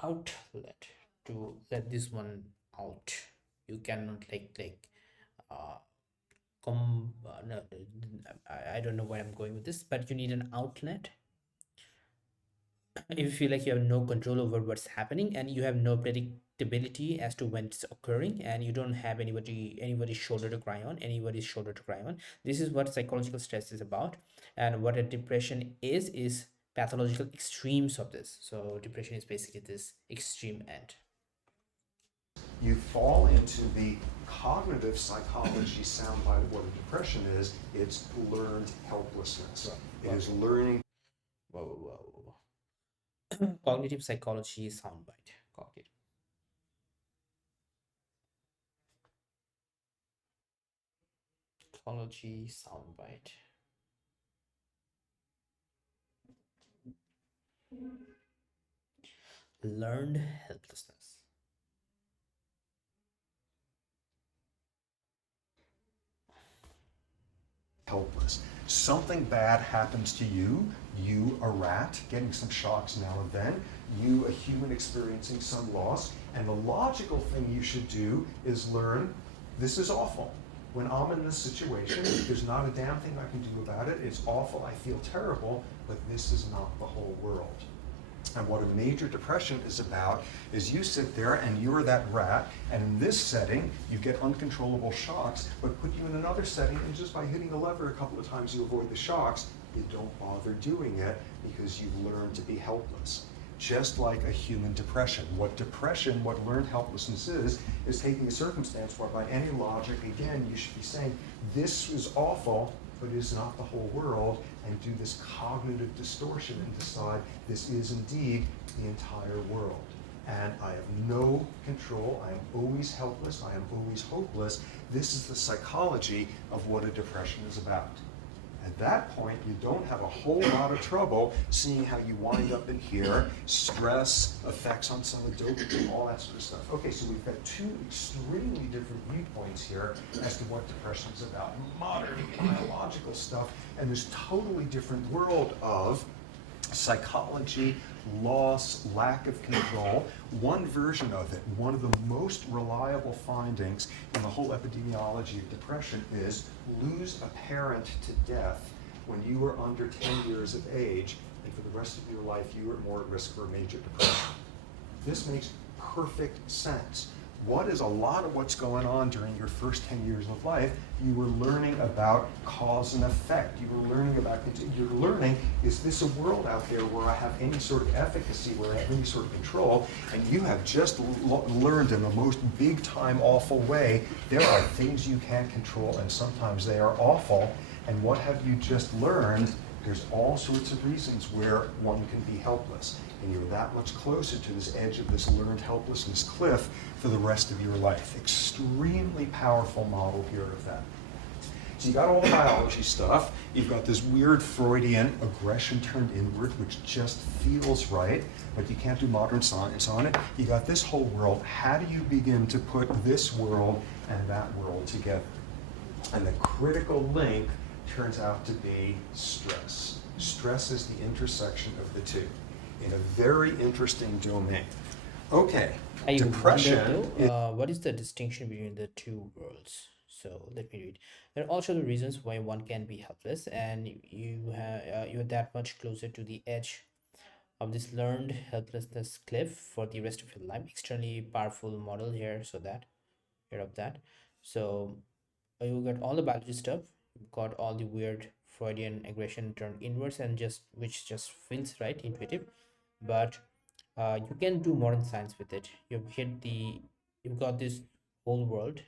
Outlet to let this one out. You cannot uh no, I don't know where I'm going with this, but you need an outlet. If you feel like you have no control over what's happening and you have no predictability as to when it's occurring, and you don't have anybody's shoulder to cry on, this is what psychological stress is about. And what a depression is pathological extremes of this. So depression is basically this extreme end. You fall into the cognitive psychology soundbite of what a depression is. It's learned helplessness. It is learning. Whoa, whoa, whoa. Cognitive psychology soundbite. Cognitive psychology soundbite. Learned helplessness. Helpless. Something bad happens to you, a rat, getting some shocks now and then, you, a human experiencing some loss, and the logical thing you should do is learn this is awful. When I'm in this situation, there's not a damn thing I can do about it. It's awful, I feel terrible, but this is not the whole world. And what a major depression is about is you sit there and you're that rat, and in this setting, you get uncontrollable shocks, but put you in another setting, and just by hitting a lever a couple of times, you avoid the shocks. You don't bother doing it because you've learned to be helpless. Just like a human depression. What learned helplessness is taking a circumstance where by any logic, again, you should be saying, this is awful, but is not the whole world, and do this cognitive distortion and decide this is indeed the entire world. And I have no control, I am always helpless, I am always hopeless. This is the psychology of what a depression is about. At that point, you don't have a whole lot of trouble seeing how you wind up in here, stress, effects on some of the dopamine, all that sort of stuff. Okay, so we've got two extremely different viewpoints here as to what depression is about. Modern biological stuff, and this totally different world of psychology, loss, lack of control. One version of it, one of the most reliable findings in the whole epidemiology of depression is lose a parent to death when you were under 10 years of age, and for the rest of your life you were more at risk for a major depression. This makes perfect sense. What is a lot of what's going on during your first 10 years of life? You were learning about cause and effect. You're learning, is this a world out there where I have any sort of efficacy, where I have any sort of control? And you have just learned in the most big time awful way, there are things you can't control and sometimes they are awful. And what have you just learned? There's all sorts of reasons where one can be helpless. And you're that much closer to this edge of this learned helplessness cliff for the rest of your life. Extremely powerful model here of that. So you got all the biology stuff. You've got this weird Freudian aggression turned inward, which just feels right, but you can't do modern science on it. You got this whole world. How do you begin to put this world and that world together? And the critical link turns out to be stress. Stress is the intersection of the two in a very interesting domain. Okay, I depression wonder is. though, what is the distinction between the two worlds? So let me read. There are also the reasons why one can be helpless, and you're that much closer to the edge of this learned helplessness cliff for the rest of your life. Extremely powerful model here, so that here of that. So you got all the biology stuff. You've got all the weird Freudian aggression turned inwards, and just which just feels right, intuitive. But you can do modern science with it. You've got this whole world.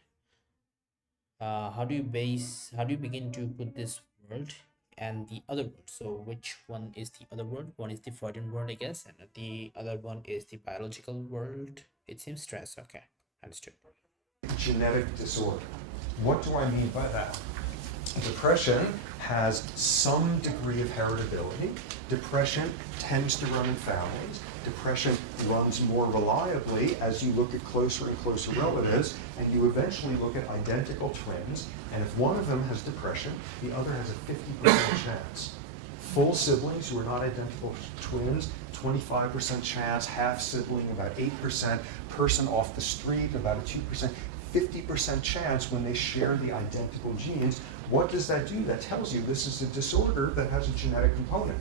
How do you begin to put this world and the other world? So which one is the other world? One is the Freudian world, I guess, and the other one is the biological world. It seems stress. Okay, understood. Genetic disorder. What do I mean by that? Depression has some degree of heritability. Depression tends to run in families. Depression runs more reliably as you look at closer and closer relatives, and you eventually look at identical twins, and if one of them has depression, the other has a 50% chance. Full siblings who are not identical twins, 25% chance, half sibling, about 8%, person off the street, about a 2%, 50% chance when they share the identical genes. What does that do? That tells you this is a disorder that has a genetic component.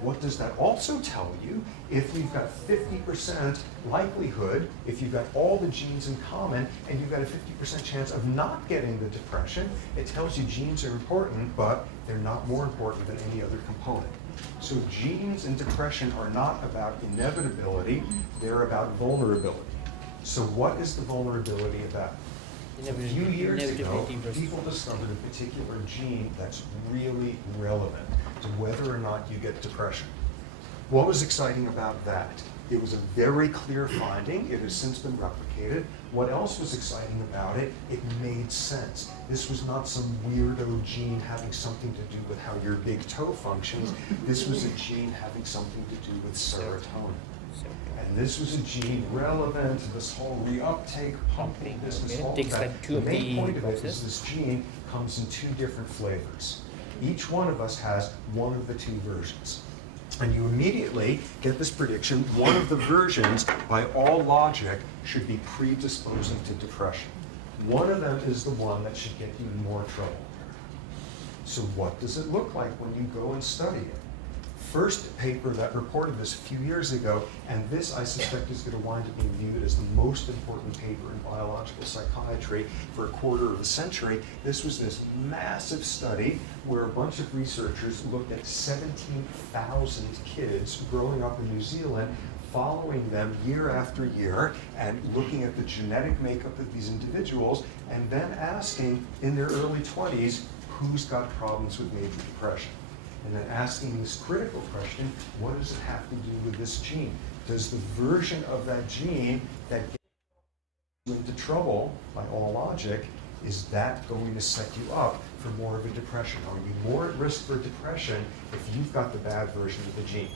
What does that also tell you? If we've got 50% likelihood, if you've got all the genes in common, and you've got a 50% chance of not getting the depression, it tells you genes are important, but they're not more important than any other component. So genes in depression are not about inevitability, they're about vulnerability. So what is the vulnerability about? A few years ago, people discovered a particular gene that's really relevant to whether or not you get depression. What was exciting about that? It was a very clear finding. It has since been replicated. What else was exciting about it? It made sense. This was not some weirdo gene having something to do with how your big toe functions. This was a gene having something to do with serotonin. And this was a gene relevant to this whole reuptake, pumping business, all Takes that. like two The of main the point of it boxes. is this gene comes in two different flavors. Each one of us has one of the two versions. And you immediately get this prediction, one of the versions, by all logic, should be predisposing to depression. One of them is the one that should get you in more trouble. So what does it look like when you go and study it? First paper that reported this a few years ago, and this I suspect is going to wind up being viewed as the most important paper in biological psychiatry for a quarter of a century. This was this massive study where a bunch of researchers looked at 17,000 kids growing up in New Zealand, following them year after year and looking at the genetic makeup of these individuals, and then asking in their early 20s, who's got problems with major depression? And then asking this critical question, what does it have to do with this gene? Does the version of that gene that gets you into trouble, by all logic, is that going to set you up for more of a depression? Are you more at risk for depression if you've got the bad version of the gene?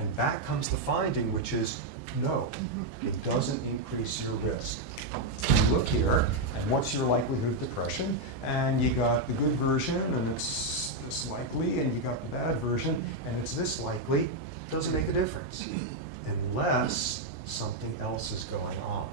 And back comes the finding, which is no, it doesn't increase your risk. You look here, and what's your likelihood of depression? And you got the good version, and it's this likely, and you got the bad version, and it's this likely. Doesn't make a difference unless something else is going on,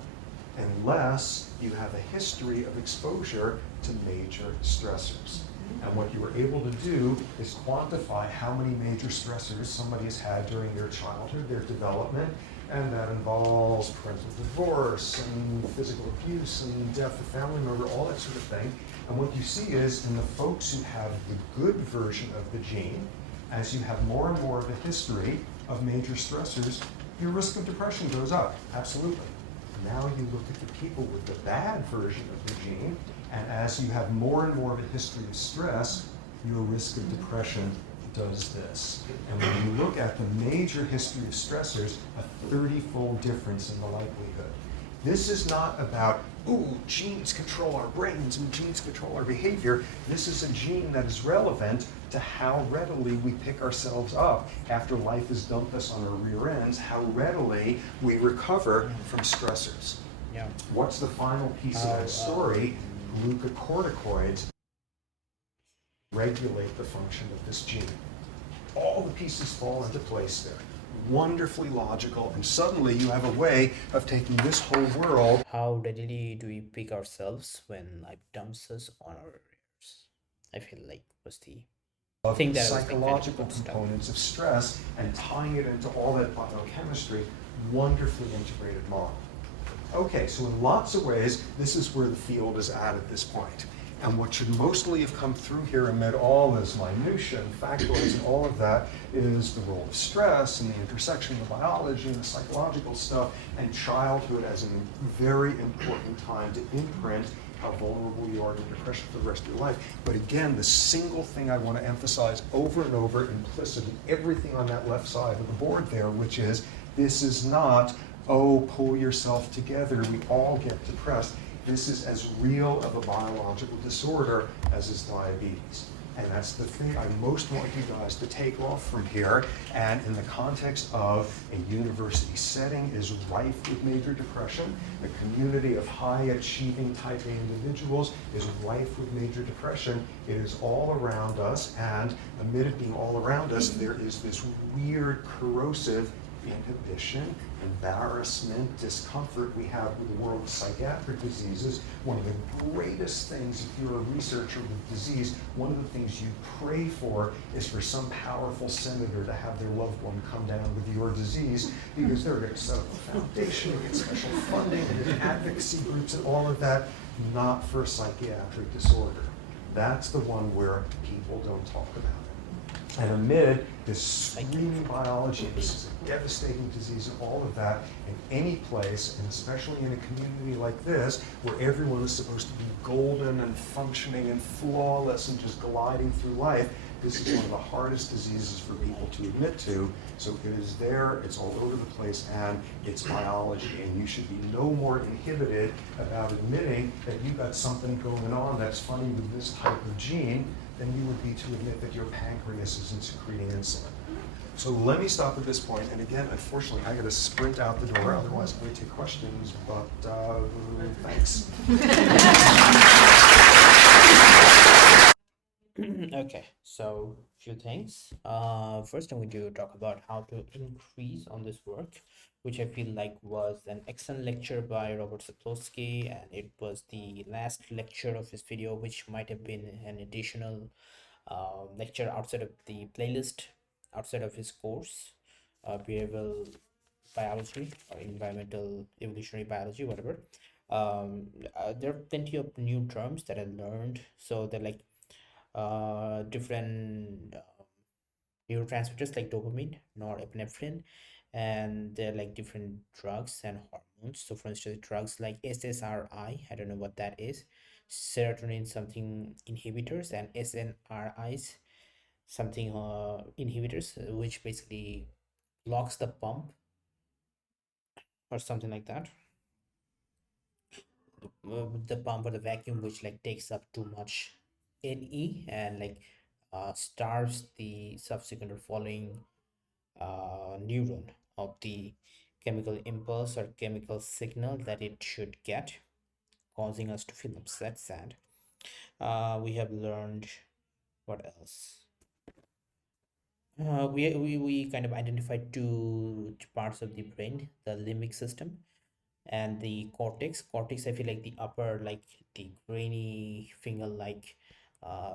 unless you have a history of exposure to major stressors. And what you were able to do is quantify how many major stressors somebody has had during their childhood, their development, and that involves parental divorce and physical abuse and death of family member, all that sort of thing. And what you see is in the folks who have the good version of the gene, as you have more and more of a history of major stressors, your risk of depression goes up, absolutely. Now you look at the people with the bad version of the gene, and as you have more and more of a history of stress, your risk of depression does this. And when you look at the major history of stressors, a 30-fold difference in the likelihood. This is not about, ooh, genes control our brains and genes control our behavior. This is a gene that is relevant to how readily we pick ourselves up after life has dumped us on our rear ends, how readily we recover from stressors. Yeah. What's the final piece of that story? Glucocorticoids regulate the function of this gene. All the pieces fall into place there. Wonderfully logical, and suddenly you have a way of taking this whole world. How readily do we pick ourselves when life dumps us on our rears? I feel like was the Of thing the that I was psychological thinking. components of stress and tying it into all that biochemistry, wonderfully integrated model. Okay, so in lots of ways, this is where the field is at this point. And what should mostly have come through here amid all this minutia and factoids and all of that is the role of stress and the intersection of the biology and the psychological stuff, and childhood as a very important time to imprint how vulnerable you are to depression for the rest of your life. But again, the single thing I want to emphasize over and over, implicit in everything on that left side of the board there, which is this is not, oh, pull yourself together, we all get depressed. This is as real of a biological disorder as is diabetes. And that's the thing I most want you guys to take off from here. And in the context of a university setting is rife with major depression. The community of high achieving type A individuals is rife with major depression. It is all around us, and amid it being all around us, there is this weird corrosive inhibition, embarrassment, discomfort we have with the world of psychiatric diseases. One of the greatest things, if you're a researcher with disease, one of the things you pray for is for some powerful senator to have their loved one come down with your disease, because they're going to set up a foundation and get special funding and advocacy groups and all of that, not for a psychiatric disorder. That's the one where people don't talk about it. And amid this screaming biology, this is a devastating disease and all of that, in any place, and especially in a community like this, where everyone is supposed to be golden and functioning and flawless and just gliding through life, this is one of the hardest diseases for people to admit to. So it is there, it's all over the place, and it's biology. And you should be no more inhibited about admitting that you've got something going on that's funny with this type of gene than you would be to admit that your pancreas isn't secreting insulin. So let me stop at this point. And again, unfortunately, I got to sprint out the door. Otherwise, I'm going to take questions. But thanks. Okay, so few things. First, I'm going to talk about how to increase on this work, which I feel like was an excellent lecture by Robert Saplosky, and it was the last lecture of his video, which might have been an additional lecture outside of the playlist, outside of his course, behavioral biology or environmental evolutionary biology, whatever. There are plenty of new terms that I learned. So they're like different neurotransmitters like dopamine, norepinephrine, and they're like different drugs and hormones. So for instance, drugs like SSRI, I don't know what that is, serotonin something inhibitors, and SNRIs something inhibitors, which basically blocks the pump or something like that. The pump or the vacuum which like takes up too much Ne and like starves the subsequent or following neuron of the chemical impulse or chemical signal that it should get, causing us to feel upset, sad. We have learned what else? We kind of identified two parts of the brain, the limbic system and the cortex. I feel like the upper, like the grainy finger like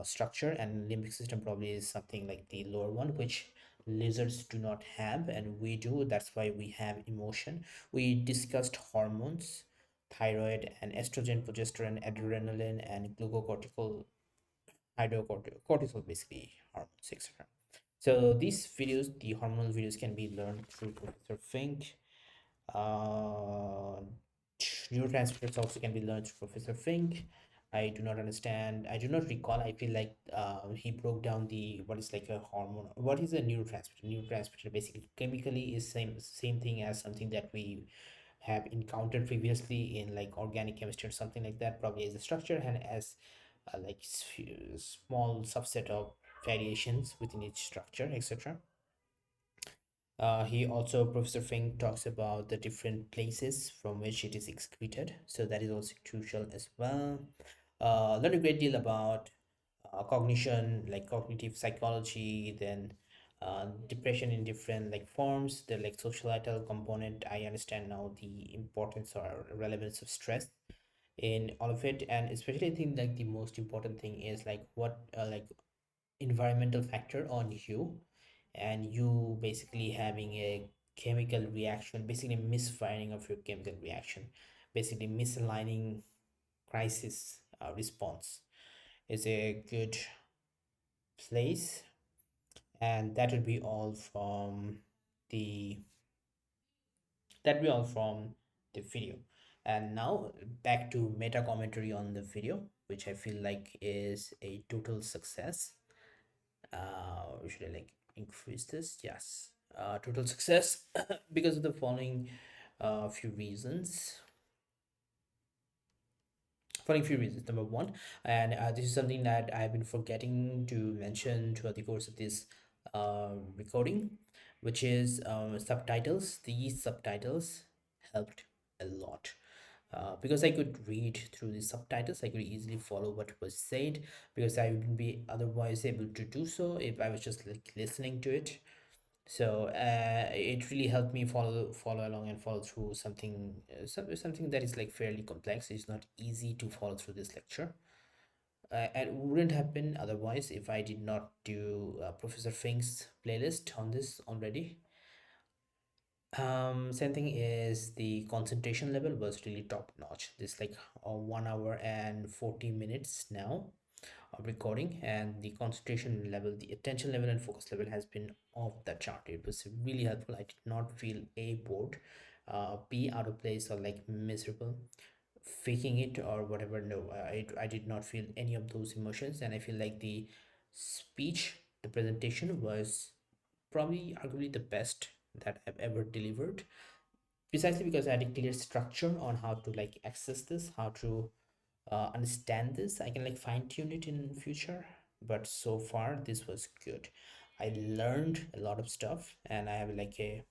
structure, and limbic system probably is something like the lower one, which lizards do not have and we do. That's why we have emotion. We discussed hormones, thyroid and estrogen, progesterone, adrenaline and glucocortical, hydrocortisol, basically hormones, etc. So these videos, the hormonal videos, can be learned through Professor Fink. uh, Neurotransmitters also can be learned through Professor Fink. I do not understand. I do not recall. I feel like he broke down the what is like a hormone. What is a neurotransmitter? Neurotransmitter basically chemically is same thing as something that we have encountered previously in like organic chemistry or something like that. Probably as a structure and as like small subset of variations within each structure, etc. He also, Professor Fink talks about the different places from which it is excreted, so that is also crucial as well. Learned a great deal about cognition, like cognitive psychology, then depression in different like forms, the like societal component. I understand now the importance or relevance of stress in all of it, and especially I think like the most important thing is like what like environmental factor on you, and you basically having a chemical reaction, basically misfiring of your chemical reaction, basically misaligning crisis response. is a good place, and that will be all from the the video. And now back to meta commentary on the video, which I feel like is a total success. Should I like increase this? Yes, total success because of the following few reasons. For a few reasons. Number one, and this is something that I've been forgetting to mention throughout the course of this recording, which is subtitles. These subtitles helped a lot. Because I could read through the subtitles, I could easily follow what was said, because I wouldn't be otherwise able to do so if I was just like listening to it. So it really helped me follow along and follow through something that is like fairly complex. It's not easy to follow through this lecture. And it wouldn't have been otherwise if I did not do Professor Fink's playlist on this already. Same thing is the concentration level was really top notch. This like 1 hour and 40 minutes now of recording, and the concentration level, the attention level and focus level has been off the chart. It was really helpful. I did not feel a bored, b out of place, or like miserable, faking it or whatever. No, I did not feel any of those emotions, and I feel like the speech, the presentation was probably arguably the best that I've ever delivered, precisely because I had a clear structure on how to like access this, how to understand this. I can like fine tune it in future, but so far this was good. I learned a lot of stuff, and I have like a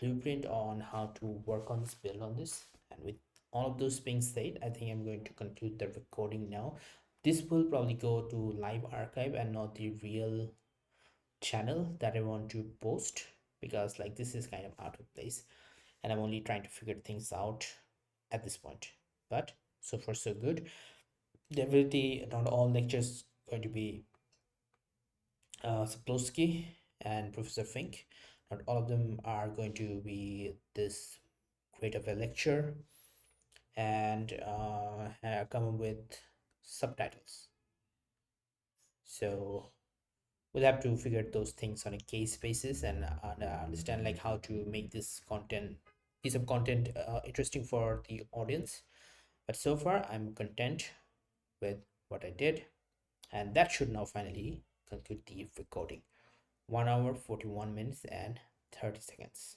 blueprint on how to work on this, build on this. And with all of those being said, I think I'm going to conclude the recording now. This will probably go to live archive and not the real channel that I want to post, because like this is kind of out of place, and I'm only trying to figure things out at this point. But so far so good. Definitely not all lectures going to be Saplosky and Professor Fink. Not all of them are going to be this great of a lecture, and come up with subtitles. So we'll have to figure those things on a case basis, and understand like how to make this content piece of content interesting for the audience. But so far I'm content with what I did, and that should now finally conclude the recording. 1 hour 41 minutes and 30 seconds.